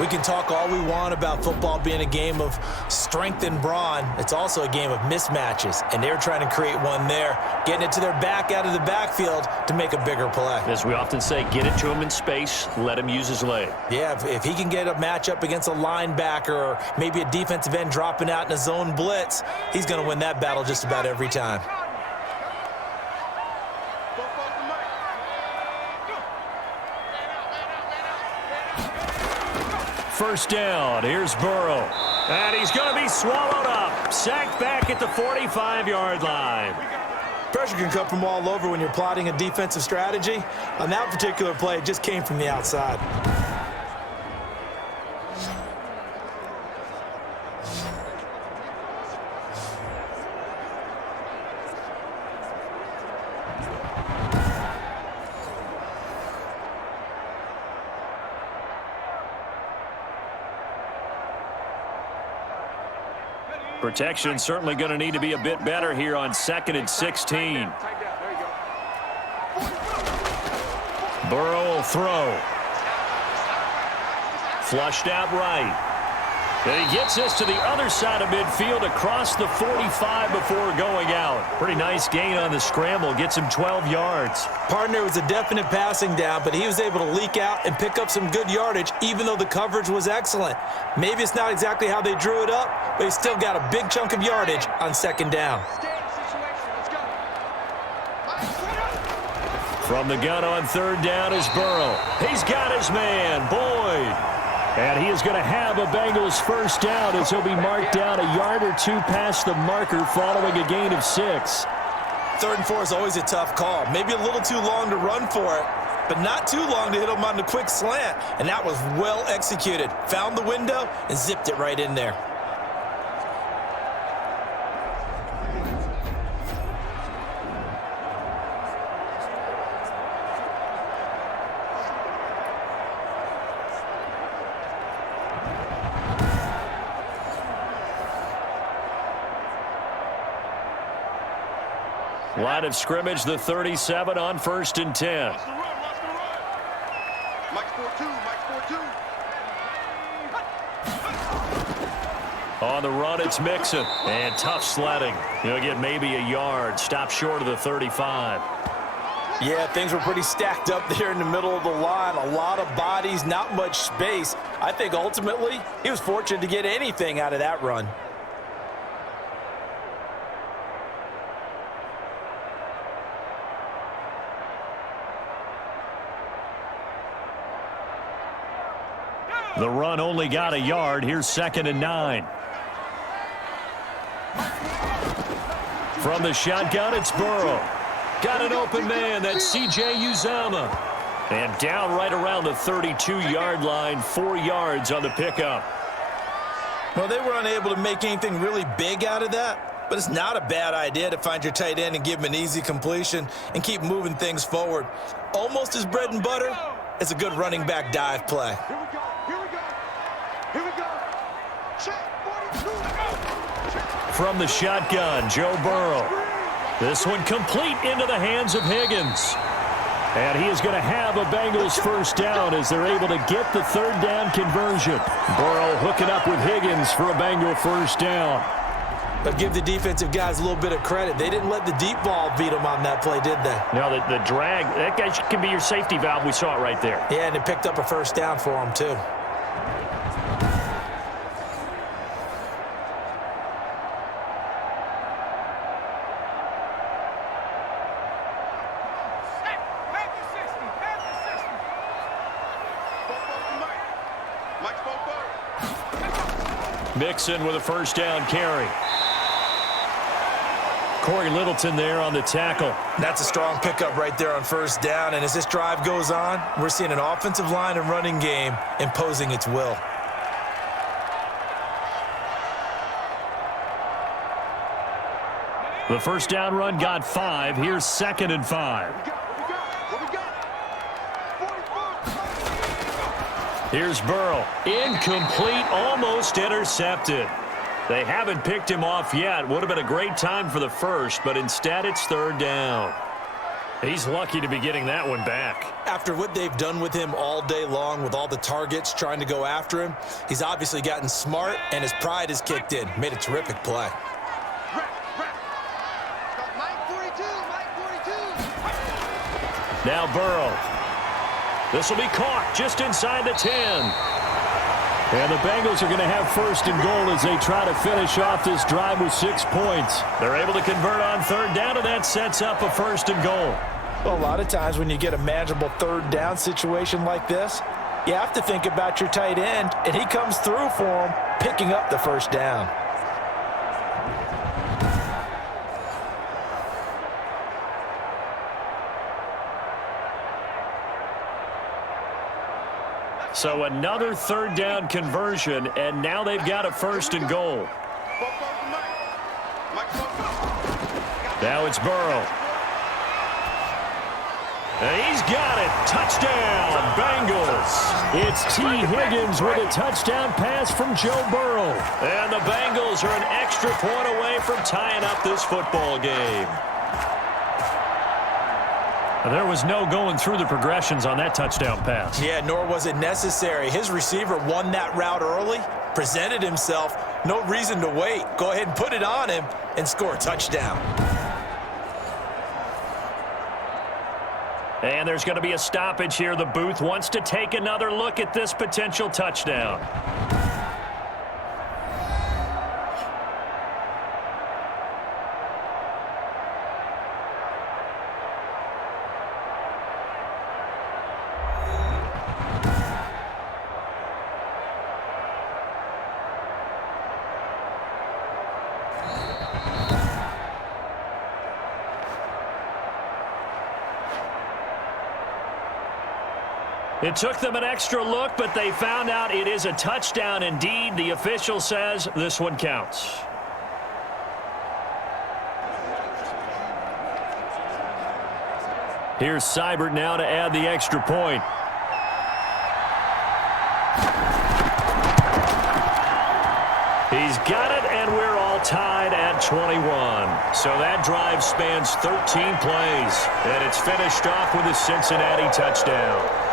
We can talk all we want about football being a game of strength and brawn. It's also a game of mismatches, and they're trying to create one there, getting it to their back out of the backfield to make a bigger play. As we often say, get it to him in space, let him use his leg. Yeah, if he can get a matchup against a linebacker or maybe a defensive end dropping out in a zone blitz, he's going to win that battle just about every time. First down, here's Burrow. And he's going to be swallowed up. Sacked back at the 45-yard line. Pressure can come from all over when you're plotting a defensive strategy. On that particular play, it just came from the outside. Protection certainly going to need to be a bit better here on 2nd and 16. Burrow will throw. Flushed out right. And he gets this to the other side of midfield across the 45 before going out. Pretty nice gain on the scramble. Gets him 12 yards. Partner was a definite passing down, but he was able to leak out and pick up some good yardage, even though the coverage was excellent. Maybe it's not exactly how they drew it up, but he still got a big chunk of yardage on 2nd down. From the gun on 3rd down is Burrow. He's got his man, Boyd. And he is going to have a Bengals first down as he'll be marked down a yard or two past the marker following a gain of 6. 3rd and 4 is always a tough call. Maybe a little too long to run for it, but not too long to hit him on the quick slant. And that was well executed. Found the window and zipped it right in there. Line of scrimmage, the 37 on 1st and 10. On the run, it's Mixon. And tough sledding. He'll get maybe a yard. Stop short of the 35. Yeah, things were pretty stacked up there in the middle of the line. A lot of bodies, not much space. I think ultimately he was fortunate to get anything out of that run. The run only got a yard. Here's 2nd and 9. From the shotgun, it's Burrow. Got an open man. That's C.J. Uzama. And down right around the 32-yard line. 4 yards on the pickup. Well, they were unable to make anything really big out of that, but it's not a bad idea to find your tight end and give him an easy completion and keep moving things forward. Almost as bread and butter as a good running back dive play. From the shotgun, Joe Burrow. This one complete into the hands of Higgins. And he is going to have a Bengals first down as they're able to get the 3rd down conversion. Burrow hooking up with Higgins for a Bengal first down. But give the defensive guys a little bit of credit. They didn't let the deep ball beat them on that play, did they? No, the drag, that guy can be your safety valve. We saw it right there. Yeah, and it picked up a first down for them, too. Mixon with a first down carry. Corey Littleton there on the tackle. That's a strong pickup right there on 1st down. And as this drive goes on, we're seeing an offensive line and running game imposing its will. The first down run got 5. Here's 2nd and 5. Here's Burrow. Incomplete, almost intercepted. They haven't picked him off yet. Would have been a great time for the first, but instead it's third down. He's lucky to be getting that one back. After what they've done with him all day long with all the targets trying to go after him, he's obviously gotten smart and his pride has kicked in. Made a terrific play. Now Burrow. This will be caught just inside the 10. And the Bengals are going to have first and goal as they try to finish off this drive with 6 points. They're able to convert on third down, and that sets up a first and goal. Well, a lot of times when you get a manageable third down situation like this, you have to think about your tight end, and he comes through for him, picking up the first down. So another third down conversion, and now they've got a first and goal. Now it's Burrow. And he's got it. Touchdown, Bengals. It's T. Higgins with a touchdown pass from Joe Burrow. And the Bengals are an extra point away from tying up this football game. There was no going through the progressions on that touchdown pass. Yeah, nor was it necessary. His receiver won that route early, presented himself, no reason to wait. Go ahead and put it on him and score a touchdown. And there's going to be a stoppage here. The booth wants to take another look at this potential touchdown. It took them an extra look, but they found out it is a touchdown indeed. The official says this one counts. Here's Seibert now to add the extra point. He's got it, and we're all tied at 21. So that drive spans 13 plays, and it's finished off with a Cincinnati touchdown.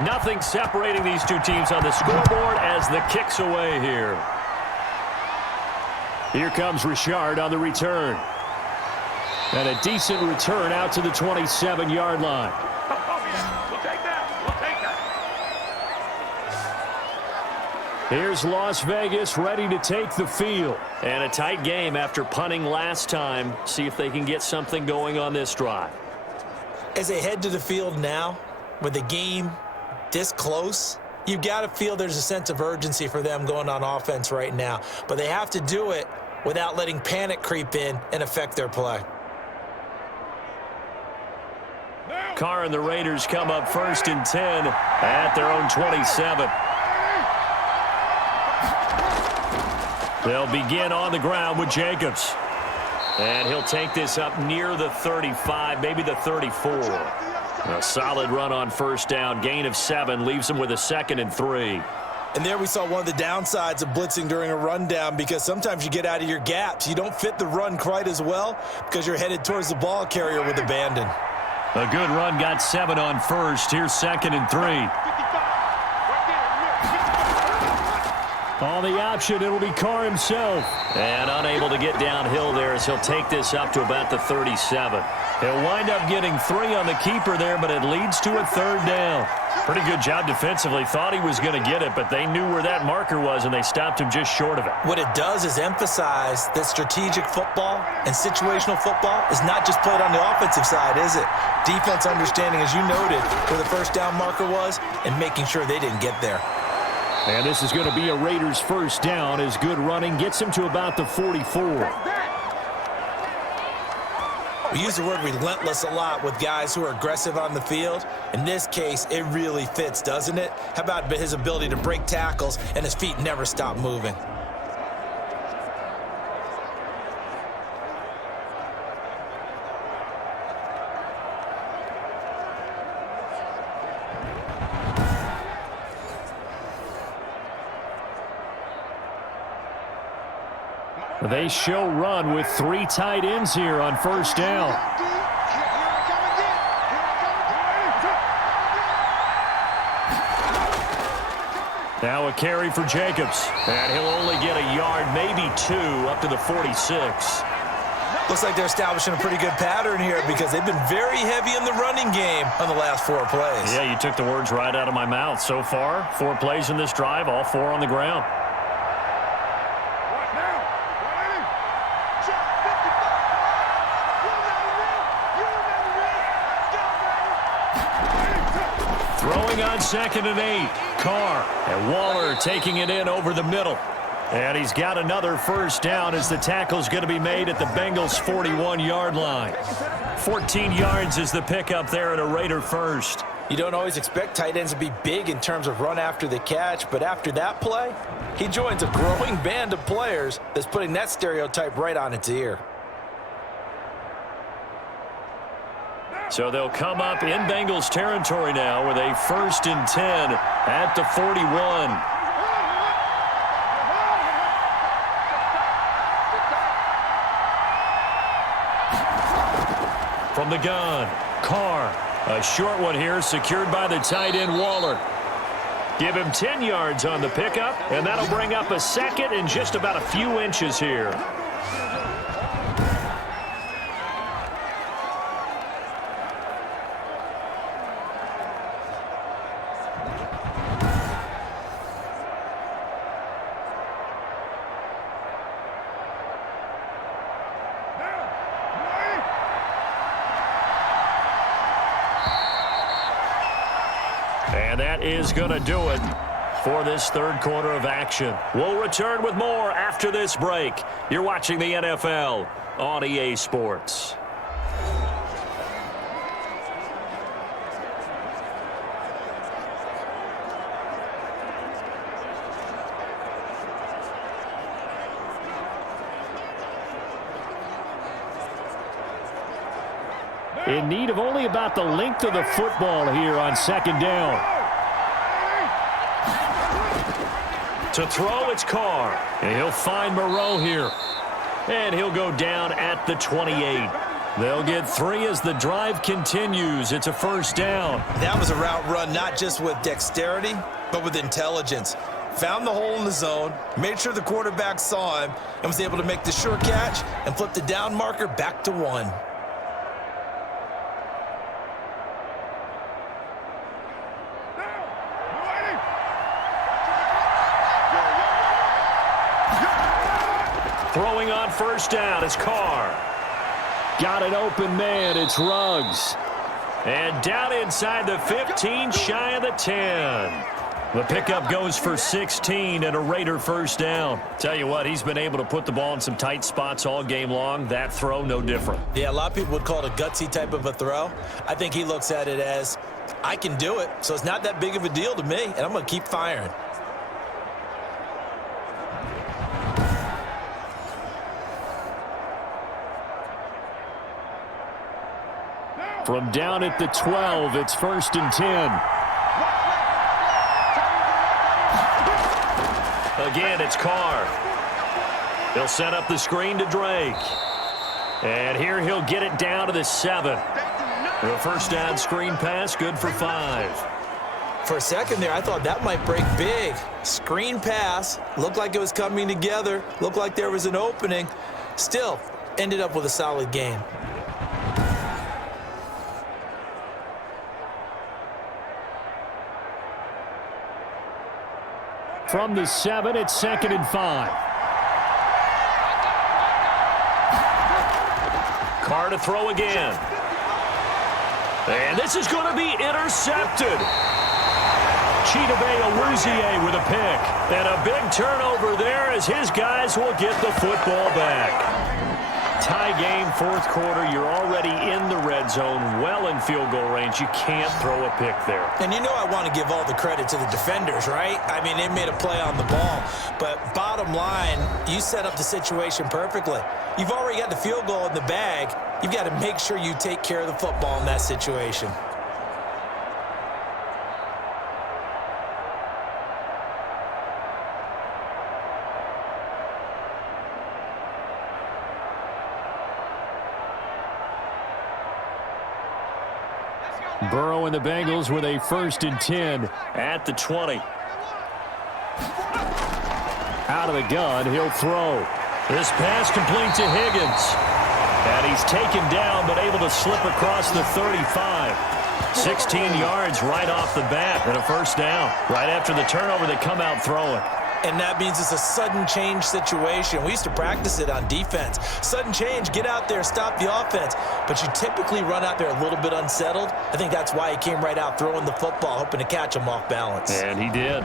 Nothing separating these two teams on the scoreboard as the kick's away here. Here comes Richard on the return. And a decent return out to the 27-yard line. We'll take that. We'll take that. Here's Las Vegas ready to take the field. And a tight game after punting last time. See if they can get something going on this drive. As they head to the field now, with the game this close, you've got to feel there's a sense of urgency for them going on offense right now. But they have to do it without letting panic creep in and affect their play. Carr and the Raiders come up first and 10 at their own 27. They'll begin on the ground with Jacobs. And he'll take this up near the 35, maybe the 34. A solid run on first down. Gain of 7 leaves them with a 2nd and 3. And there we saw one of the downsides of blitzing during a rundown, because sometimes you get out of your gaps. You don't fit the run quite as well because you're headed towards the ball carrier with abandon. A good run got 7 on first. Here's 2nd and 3. On the option, it'll be Carr himself. And unable to get downhill there as he'll take this up to about the 37. He'll wind up getting 3 on the keeper there, but it leads to a 3rd down. Pretty good job defensively. Thought he was going to get it, but they knew where that marker was, and they stopped him just short of it. What it does is emphasize that strategic football and situational football is not just played on the offensive side, is it? Defense understanding, as you noted, where the first down marker was and making sure they didn't get there. And this is going to be a Raiders first down as good running gets him to about the 44. We use the word relentless a lot with guys who are aggressive on the field. In this case, it really fits, doesn't it? How about his ability to break tackles and his feet never stop moving? They show run with 3 tight ends here on first down. Now a carry for Jacobs. And he'll only get a yard, maybe 2, up to the 46. Looks like they're establishing a pretty good pattern here because they've been very heavy in the running game on the last 4 plays. Yeah, you took the words right out of my mouth. So far, 4 plays in this drive, all 4 on the ground. Throwing on 2nd and 8. Carr and Waller taking it in over the middle. And he's got another first down as the tackle's going to be made at the Bengals' 41-yard line. 14 yards is the pickup there at a Raider first. You don't always expect tight ends to be big in terms of run after the catch, but after that play, he joins a growing band of players that's putting that stereotype right on its ear. So they'll come up in Bengals territory now with a 1st and 10 at the 41. From the gun, Carr. A short one here secured by the tight end Waller. Give him 10 yards on the pickup, and that'll bring up a 2nd and just about a few inches here. And that is going to do it for this 3rd quarter of action. We'll return with more after this break. You're watching the NFL on EA Sports. In need of only about the length of the football here on 2nd down. To throw, it's Carr. And he'll find Moreau here. And he'll go down at the 28. They'll get 3 as the drive continues. It's a first down. That was a route run not just with dexterity, but with intelligence. Found the hole in the zone, made sure the quarterback saw him, and was able to make the sure catch and flip the down marker back to 1. Throwing on first down is Carr. Got an open man. It's Ruggs. And down inside the 15, shy of the 10. The pickup goes for 16 and a Raider first down. Tell you what, he's been able to put the ball in some tight spots all game long. That throw, no different. Yeah, a lot of people would call it a gutsy type of a throw. I think he looks at it as, I can do it, so it's not that big of a deal to me, and I'm going to keep firing. From down at the 12, it's 1st and 10. Again, it's Carr. He'll set up the screen to Drake. And here he'll get it down to the 7. The first down screen pass, good for 5. For a second there, I thought that might break big. Screen pass, looked like it was coming together, looked like there was an opening. Still, ended up with a solid gain. From the 7, it's 2nd and 5. Carr to throw again. And this is going to be intercepted. Chidobe with a pick. And a big turnover there as his guys will get the football back. Tie game, 4th quarter. You're already in the red zone, well in field goal range. You can't throw a pick there. And you know I want to give all the credit to the defenders, right? I mean, they made a play on the ball. But bottom line, you set up the situation perfectly. You've already got the field goal in the bag. You've got to make sure you take care of the football in that situation. Burrow and the Bengals with a 1st and 10 at the 20. Out of the gun, he'll throw. This pass complete to Higgins. And he's taken down, but able to slip across the 35. 16 yards right off the bat and a 1st down. Right after the turnover, they come out throwing. And that means it's a sudden change situation. We used to practice it on defense. Sudden change, get out there, stop the offense. But you typically run out there a little bit unsettled. I think that's why he came right out throwing the football, hoping to catch him off balance. And he did.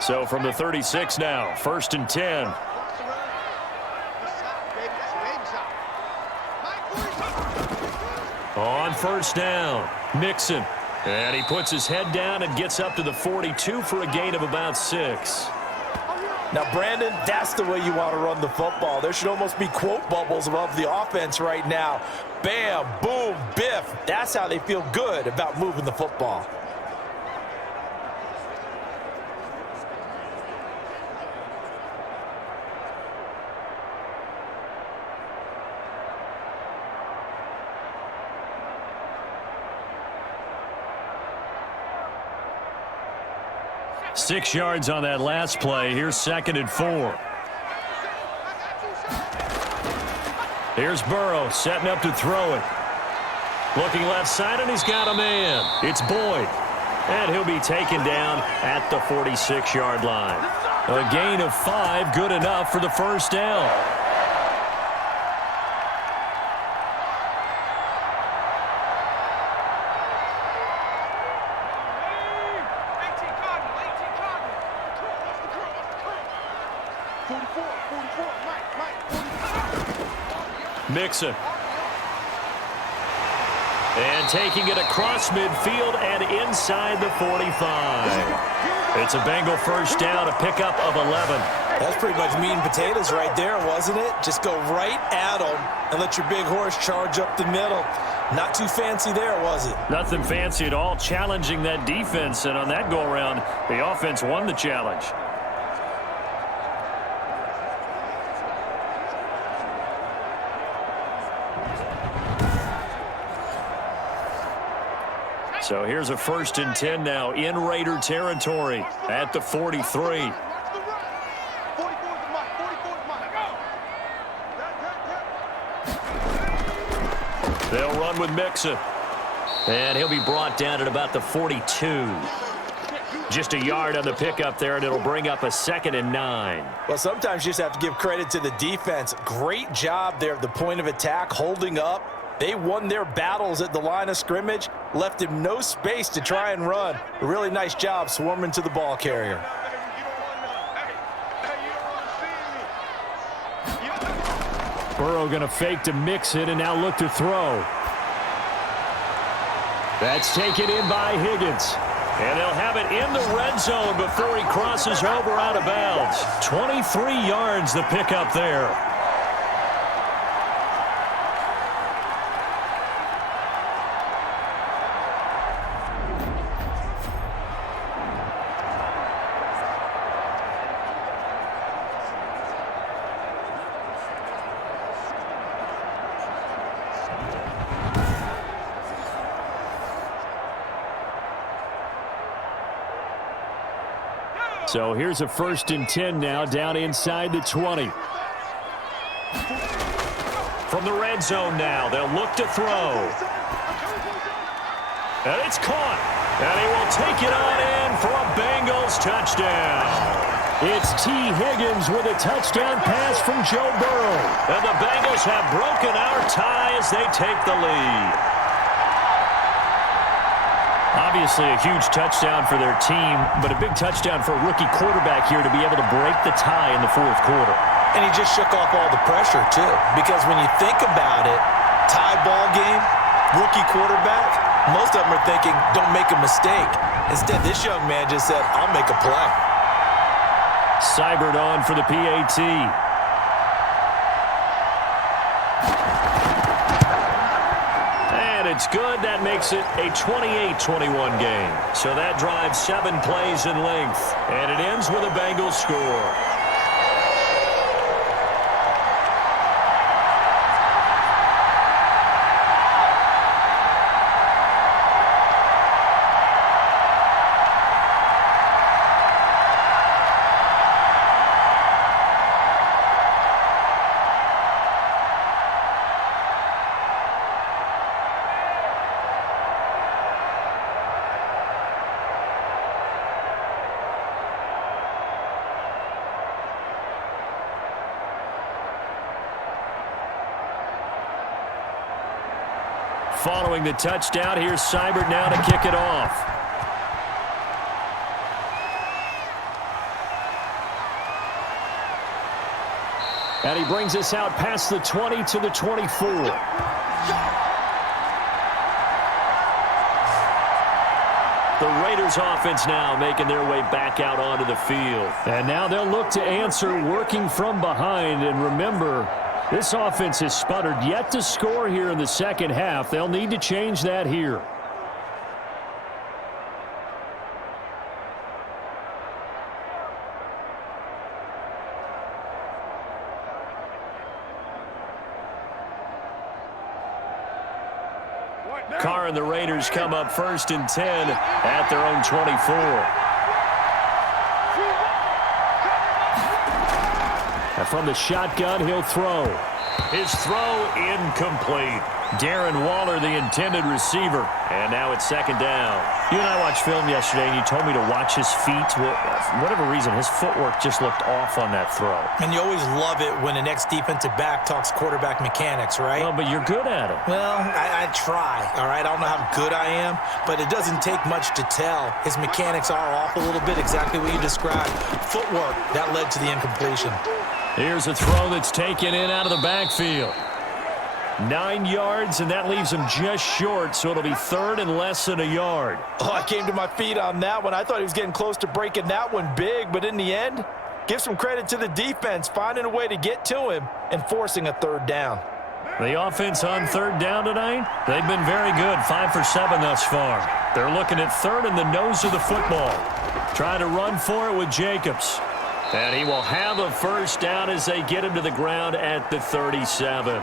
So from the 36 now, 1st and 10. On 1st down, Mixon. And he puts his head down and gets up to the 42 for a gain of about 6. Now, Brandon, that's the way you want to run the football. There should almost be quote bubbles above the offense right now. Bam, boom, biff. That's how they feel good about moving the football. Six yards on that last play. Here's 2nd and 4. Here's Burrow setting up to throw it. Looking left side, and he's got a man. It's Boyd. And he'll be taken down at the 46-yard line. A gain of 5, good enough for the 1st down. Mixon. And taking it across midfield and inside the 45. It's a Bengal 1st down, a pickup of 11. That's pretty much meat and potatoes right there, wasn't it? Just go right at them and let your big horse charge up the middle. Not too fancy there, was it? Nothing fancy at all, challenging that defense. And on that go-around, the offense won the challenge. So here's a 1st and 10 now in Raider territory at the 43. They'll run with Mixon. And he'll be brought down at about the 42. Just a yard on the pickup there, and it'll bring up a 2nd and 9. Well, sometimes you just have to give credit to the defense. Great job there at the point of attack, holding up. They won their battles at the line of scrimmage, left him no space to try and run. A really nice job swarming to the ball carrier. Burrow going to fake to Mixon and now look to throw. That's taken in by Higgins. And they'll have it in the red zone before he crosses over out of bounds. 23 yards the pickup there. So here's a 1st and 10 now, down inside the 20. From the red zone now, they'll look to throw. And it's caught. And he will take it on in for a Bengals touchdown. It's T. Higgins with a touchdown pass from Joe Burrow. And the Bengals have broken our tie as they take the lead. Obviously a huge touchdown for their team, but a big touchdown for a rookie quarterback here to be able to break the tie in the 4th quarter. And he just shook off all the pressure, too. Because when you think about it, tie ball game, rookie quarterback, most of them are thinking, don't make a mistake. Instead, this young man just said, I'll make a play. Seibert on for the PAT. And it's good. That makes it a 28-21 game. So that drives 7 plays in length. And it ends with a Bengals score. Following the touchdown, here's Seibert now to kick it off. And he brings us out past the 20 to the 24. The Raiders offense now making their way back out onto the field. And now they'll look to answer working from behind. And remember, this offense has sputtered yet to score here in the 2nd half. They'll need to change that here. Carr and the Raiders come up 1st and 10 at their own 24. And from the shotgun, he'll throw. His throw incomplete. Darren Waller, the intended receiver. And now it's 2nd down. You and I watched film yesterday, and you told me to watch his feet. Well, for whatever reason, his footwork just looked off on that throw. And you always love it when the next defensive back talks quarterback mechanics, right? Well, but you're good at it. Well, I try, all right? I don't know how good I am, but it doesn't take much to tell. His mechanics are off a little bit, exactly what you described. Footwork, that led to the incompletion. Here's a throw that's taken in out of the backfield. 9 yards, and that leaves him just short, so it'll be 3rd and less than a yard. Oh, I came to my feet on that one. I thought he was getting close to breaking that one big, but in the end, give some credit to the defense, finding a way to get to him and forcing a 3rd down. The offense on 3rd down tonight, they've been very good, 5 for 7 thus far. They're looking at 3rd in the nose of the football. Trying to run for it with Jacobs. And he will have a 1st down as they get him to the ground at the 37.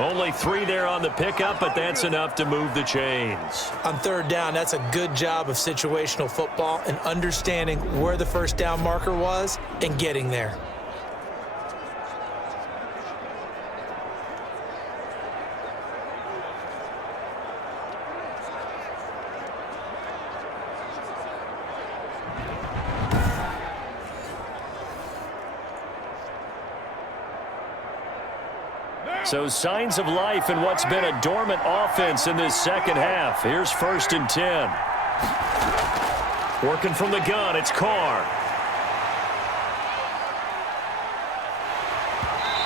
Only 3 there on the pickup, but that's enough to move the chains. On 3rd down, that's a good job of situational football and understanding where the 1st down marker was and getting there. So signs of life in what's been a dormant offense in this 2nd half. Here's 1st and 10. Working from the gun, it's Carr.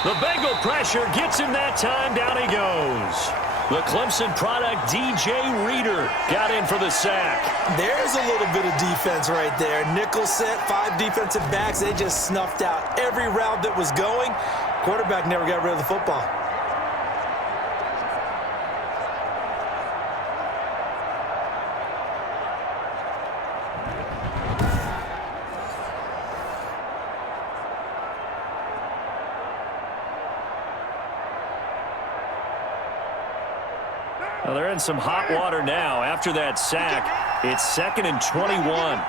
The Bengal pressure gets him that time. Down he goes. The Clemson product, DJ Reader, got in for the sack. There's a little bit of defense right there. Nickel set, 5 defensive backs. They just snuffed out every route that was going. Quarterback never got rid of the football. Well, they're in some hot water now. After that sack, it's 2nd and 21.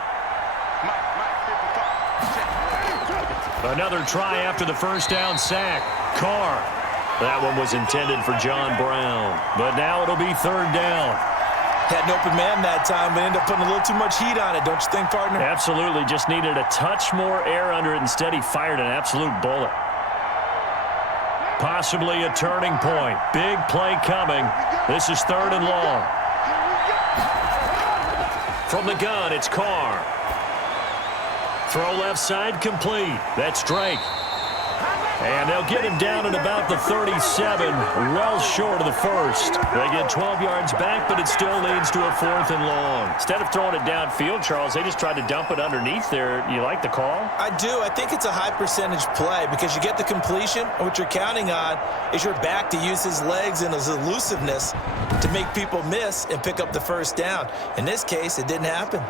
Another try after the first down sack. Carr. That one was intended for John Brown. But now it'll be third down. Had an open man that time, but ended up putting a little too much heat on it, don't you think, partner? Absolutely. Just needed a touch more air under it. Instead, he fired an absolute bullet. Possibly a turning point. Big play coming. This is third and long. From the gun, it's Carr. Throw left side complete. That's Drake. And they'll get him down at about the 37, well short of the first. They get 12 yards back, but it still leads to a fourth and long. Instead of throwing it downfield, Charles, they just tried to dump it underneath there. You like the call? I do. I think it's a high percentage play because you get the completion, and what you're counting on is your back to use his legs and his elusiveness to make people miss and pick up the first down. In this case, it didn't happen.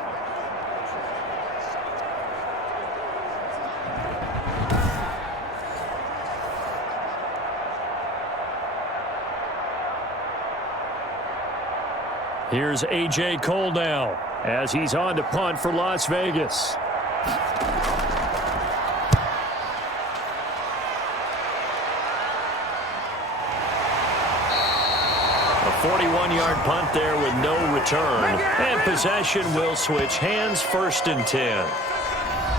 Here's A.J. Cole now as he's on to punt for Las Vegas. A 41-yard punt there with no return. And possession will switch hands, first and 10.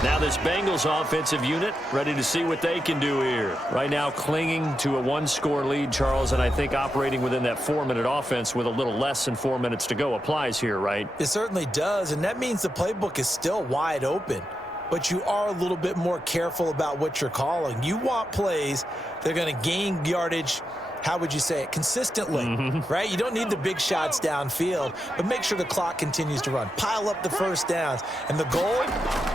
Now this Bengals offensive unit ready to see what they can do here. Right now clinging to a one-score lead, Charles, and I think operating within that 4-minute offense with a little less than 4 minutes to go applies here, right? It certainly does, and that means the playbook is still wide open. But you are a little bit more careful about what you're calling. You want plays that are going to gain yardage, how would you say it, consistently, right? You don't need the big shots downfield, but make sure the clock continues to run. Pile up the first downs. And the goal,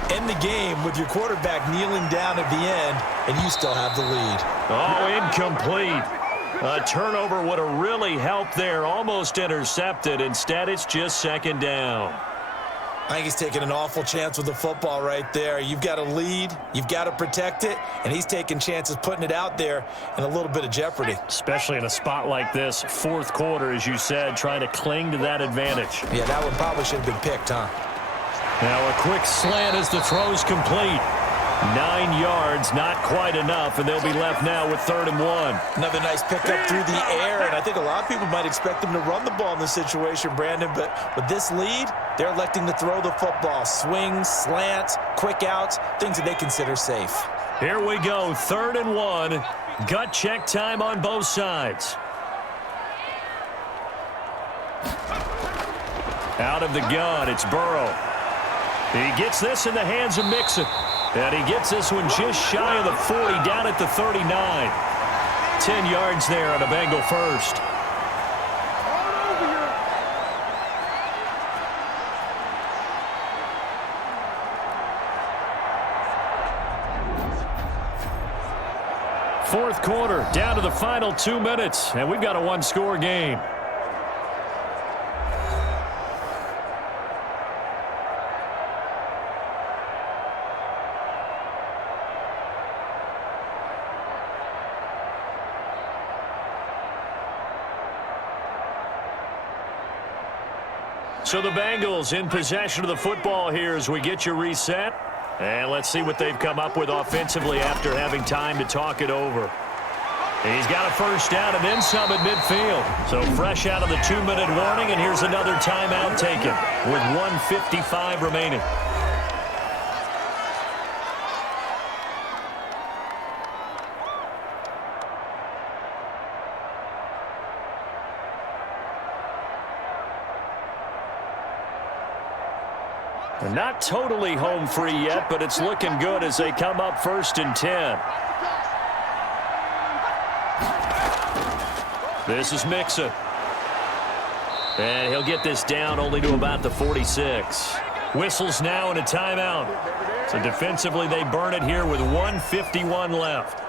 end the game with your quarterback kneeling down at the end, and you still have the lead. Oh, incomplete. A turnover would have really helped there, almost intercepted. Instead, it's just second down. I think he's taking an awful chance with the football right there. You've got a lead, you've got to protect it, and he's taking chances putting it out there in a little bit of jeopardy. Especially in a spot like this, fourth quarter, as you said, trying to cling to that advantage. Yeah, that one probably should have been picked, huh? Now a quick slant as the throw's complete. 9 yards, not quite enough, and they'll be left now with third and 1. Another nice pickup through the air, and I think a lot of people might expect them to run the ball in this situation, Brandon, but with this lead, they're electing to throw the football. Swings, slants, quick outs, things that they consider safe. Here we go, third and 1. Gut check time on both sides. Out of the gun, it's Burrow. He gets this in the hands of Mixon. And he gets this one just shy of the 40, down at the 39. 10 yards there on a Bengal first. Fourth quarter, down to the final 2 minutes, and we've got a one-score game. So the Bengals in possession of the football here as we get you reset. And let's see what they've come up with offensively after having time to talk it over. He's got a first down and then some at midfield. So fresh out of the 2-minute warning, and here's another timeout taken with 1:55 remaining. Not totally home free yet, but it's looking good as they come up first and 10. This is Mixon. And he'll get this down only to about the 46. Whistles now and a timeout. So defensively they burn it here with 1:51 left.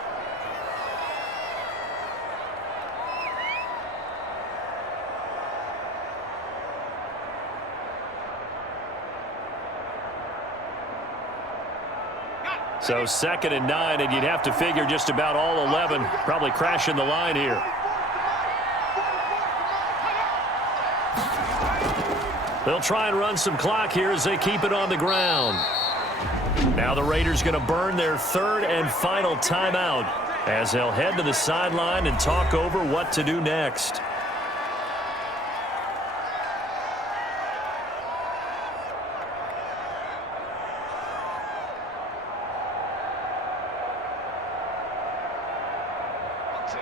So second and 9, and you'd have to figure just about all 11 probably crashing the line here. They'll try and run some clock here as they keep it on the ground. Now the Raiders going to burn their third and final timeout as they'll head to the sideline and talk over what to do next.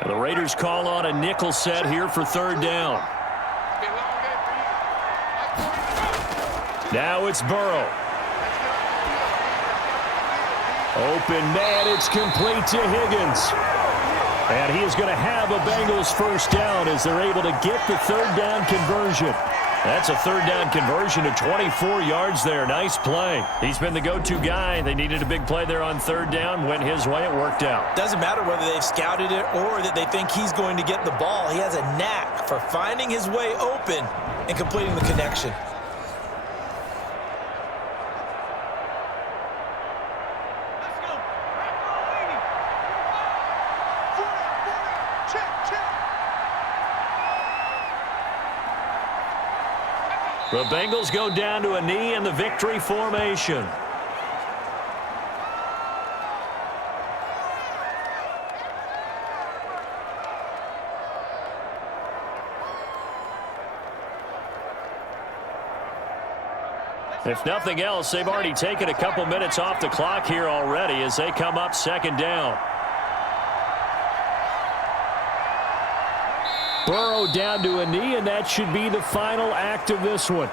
The Raiders call on a nickel set here for third down. Now it's Burrow. Open man, it's complete to Higgins. And he is going to have a Bengals first down as they're able to get the third down conversion. That's a third down conversion to 24 yards there. Nice play. He's been the go-to guy. They needed a big play there on third down. Went his way. It worked out. Doesn't matter whether they've scouted it or that they think he's going to get the ball. He has a knack for finding his way open and completing the connection. Let's go. Back row 80. Check, check. The Bengals go down to a knee in the victory formation. If nothing else, they've already taken a couple minutes off the clock here already as they come up second down. Burrow down to a knee, and that should be the final act of this one.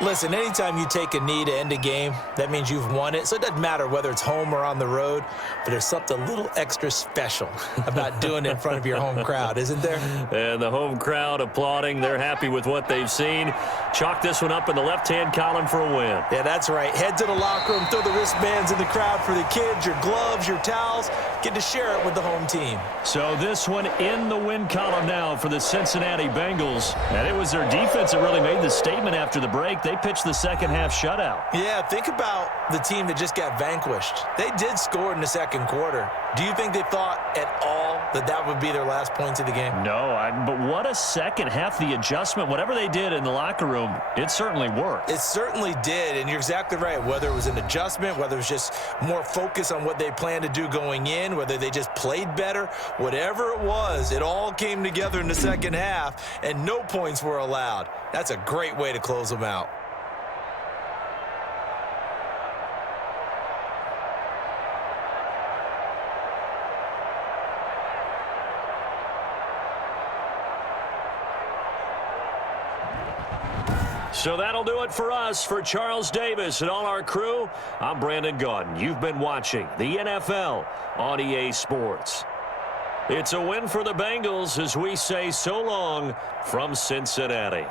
Listen, anytime you take a knee to end a game, that means you've won it. So it doesn't matter whether it's home or on the road, but there's something a little extra special about doing it in front of your home crowd, isn't there? And the home crowd applauding. They're happy with what they've seen. Chalk this one up in the left-hand column for a win. Yeah, that's right. Head to the locker room, throw the wristbands in the crowd for the kids, your gloves, your towels. Get to share it with the home team. So this one in the win column now for the Cincinnati Bengals. And it was their defense that really made the statement after the break. They pitched the second half shutout. Yeah, think about the team that just got vanquished. They did score in the second quarter. Do you think they thought at all that that would be their last points of the game? No, but what a second half. The adjustment, whatever they did in the locker room, it certainly worked. It certainly did, and you're exactly right. Whether it was an adjustment, whether it was just more focus on what they planned to do going in, whether they just played better, whatever it was, it all came together in the second half, and no points were allowed. That's a great way to close them out. So that'll do it for us. For Charles Davis and all our crew, I'm Brandon Gaudin. You've been watching the NFL on EA Sports. It's a win for the Bengals as we say so long from Cincinnati.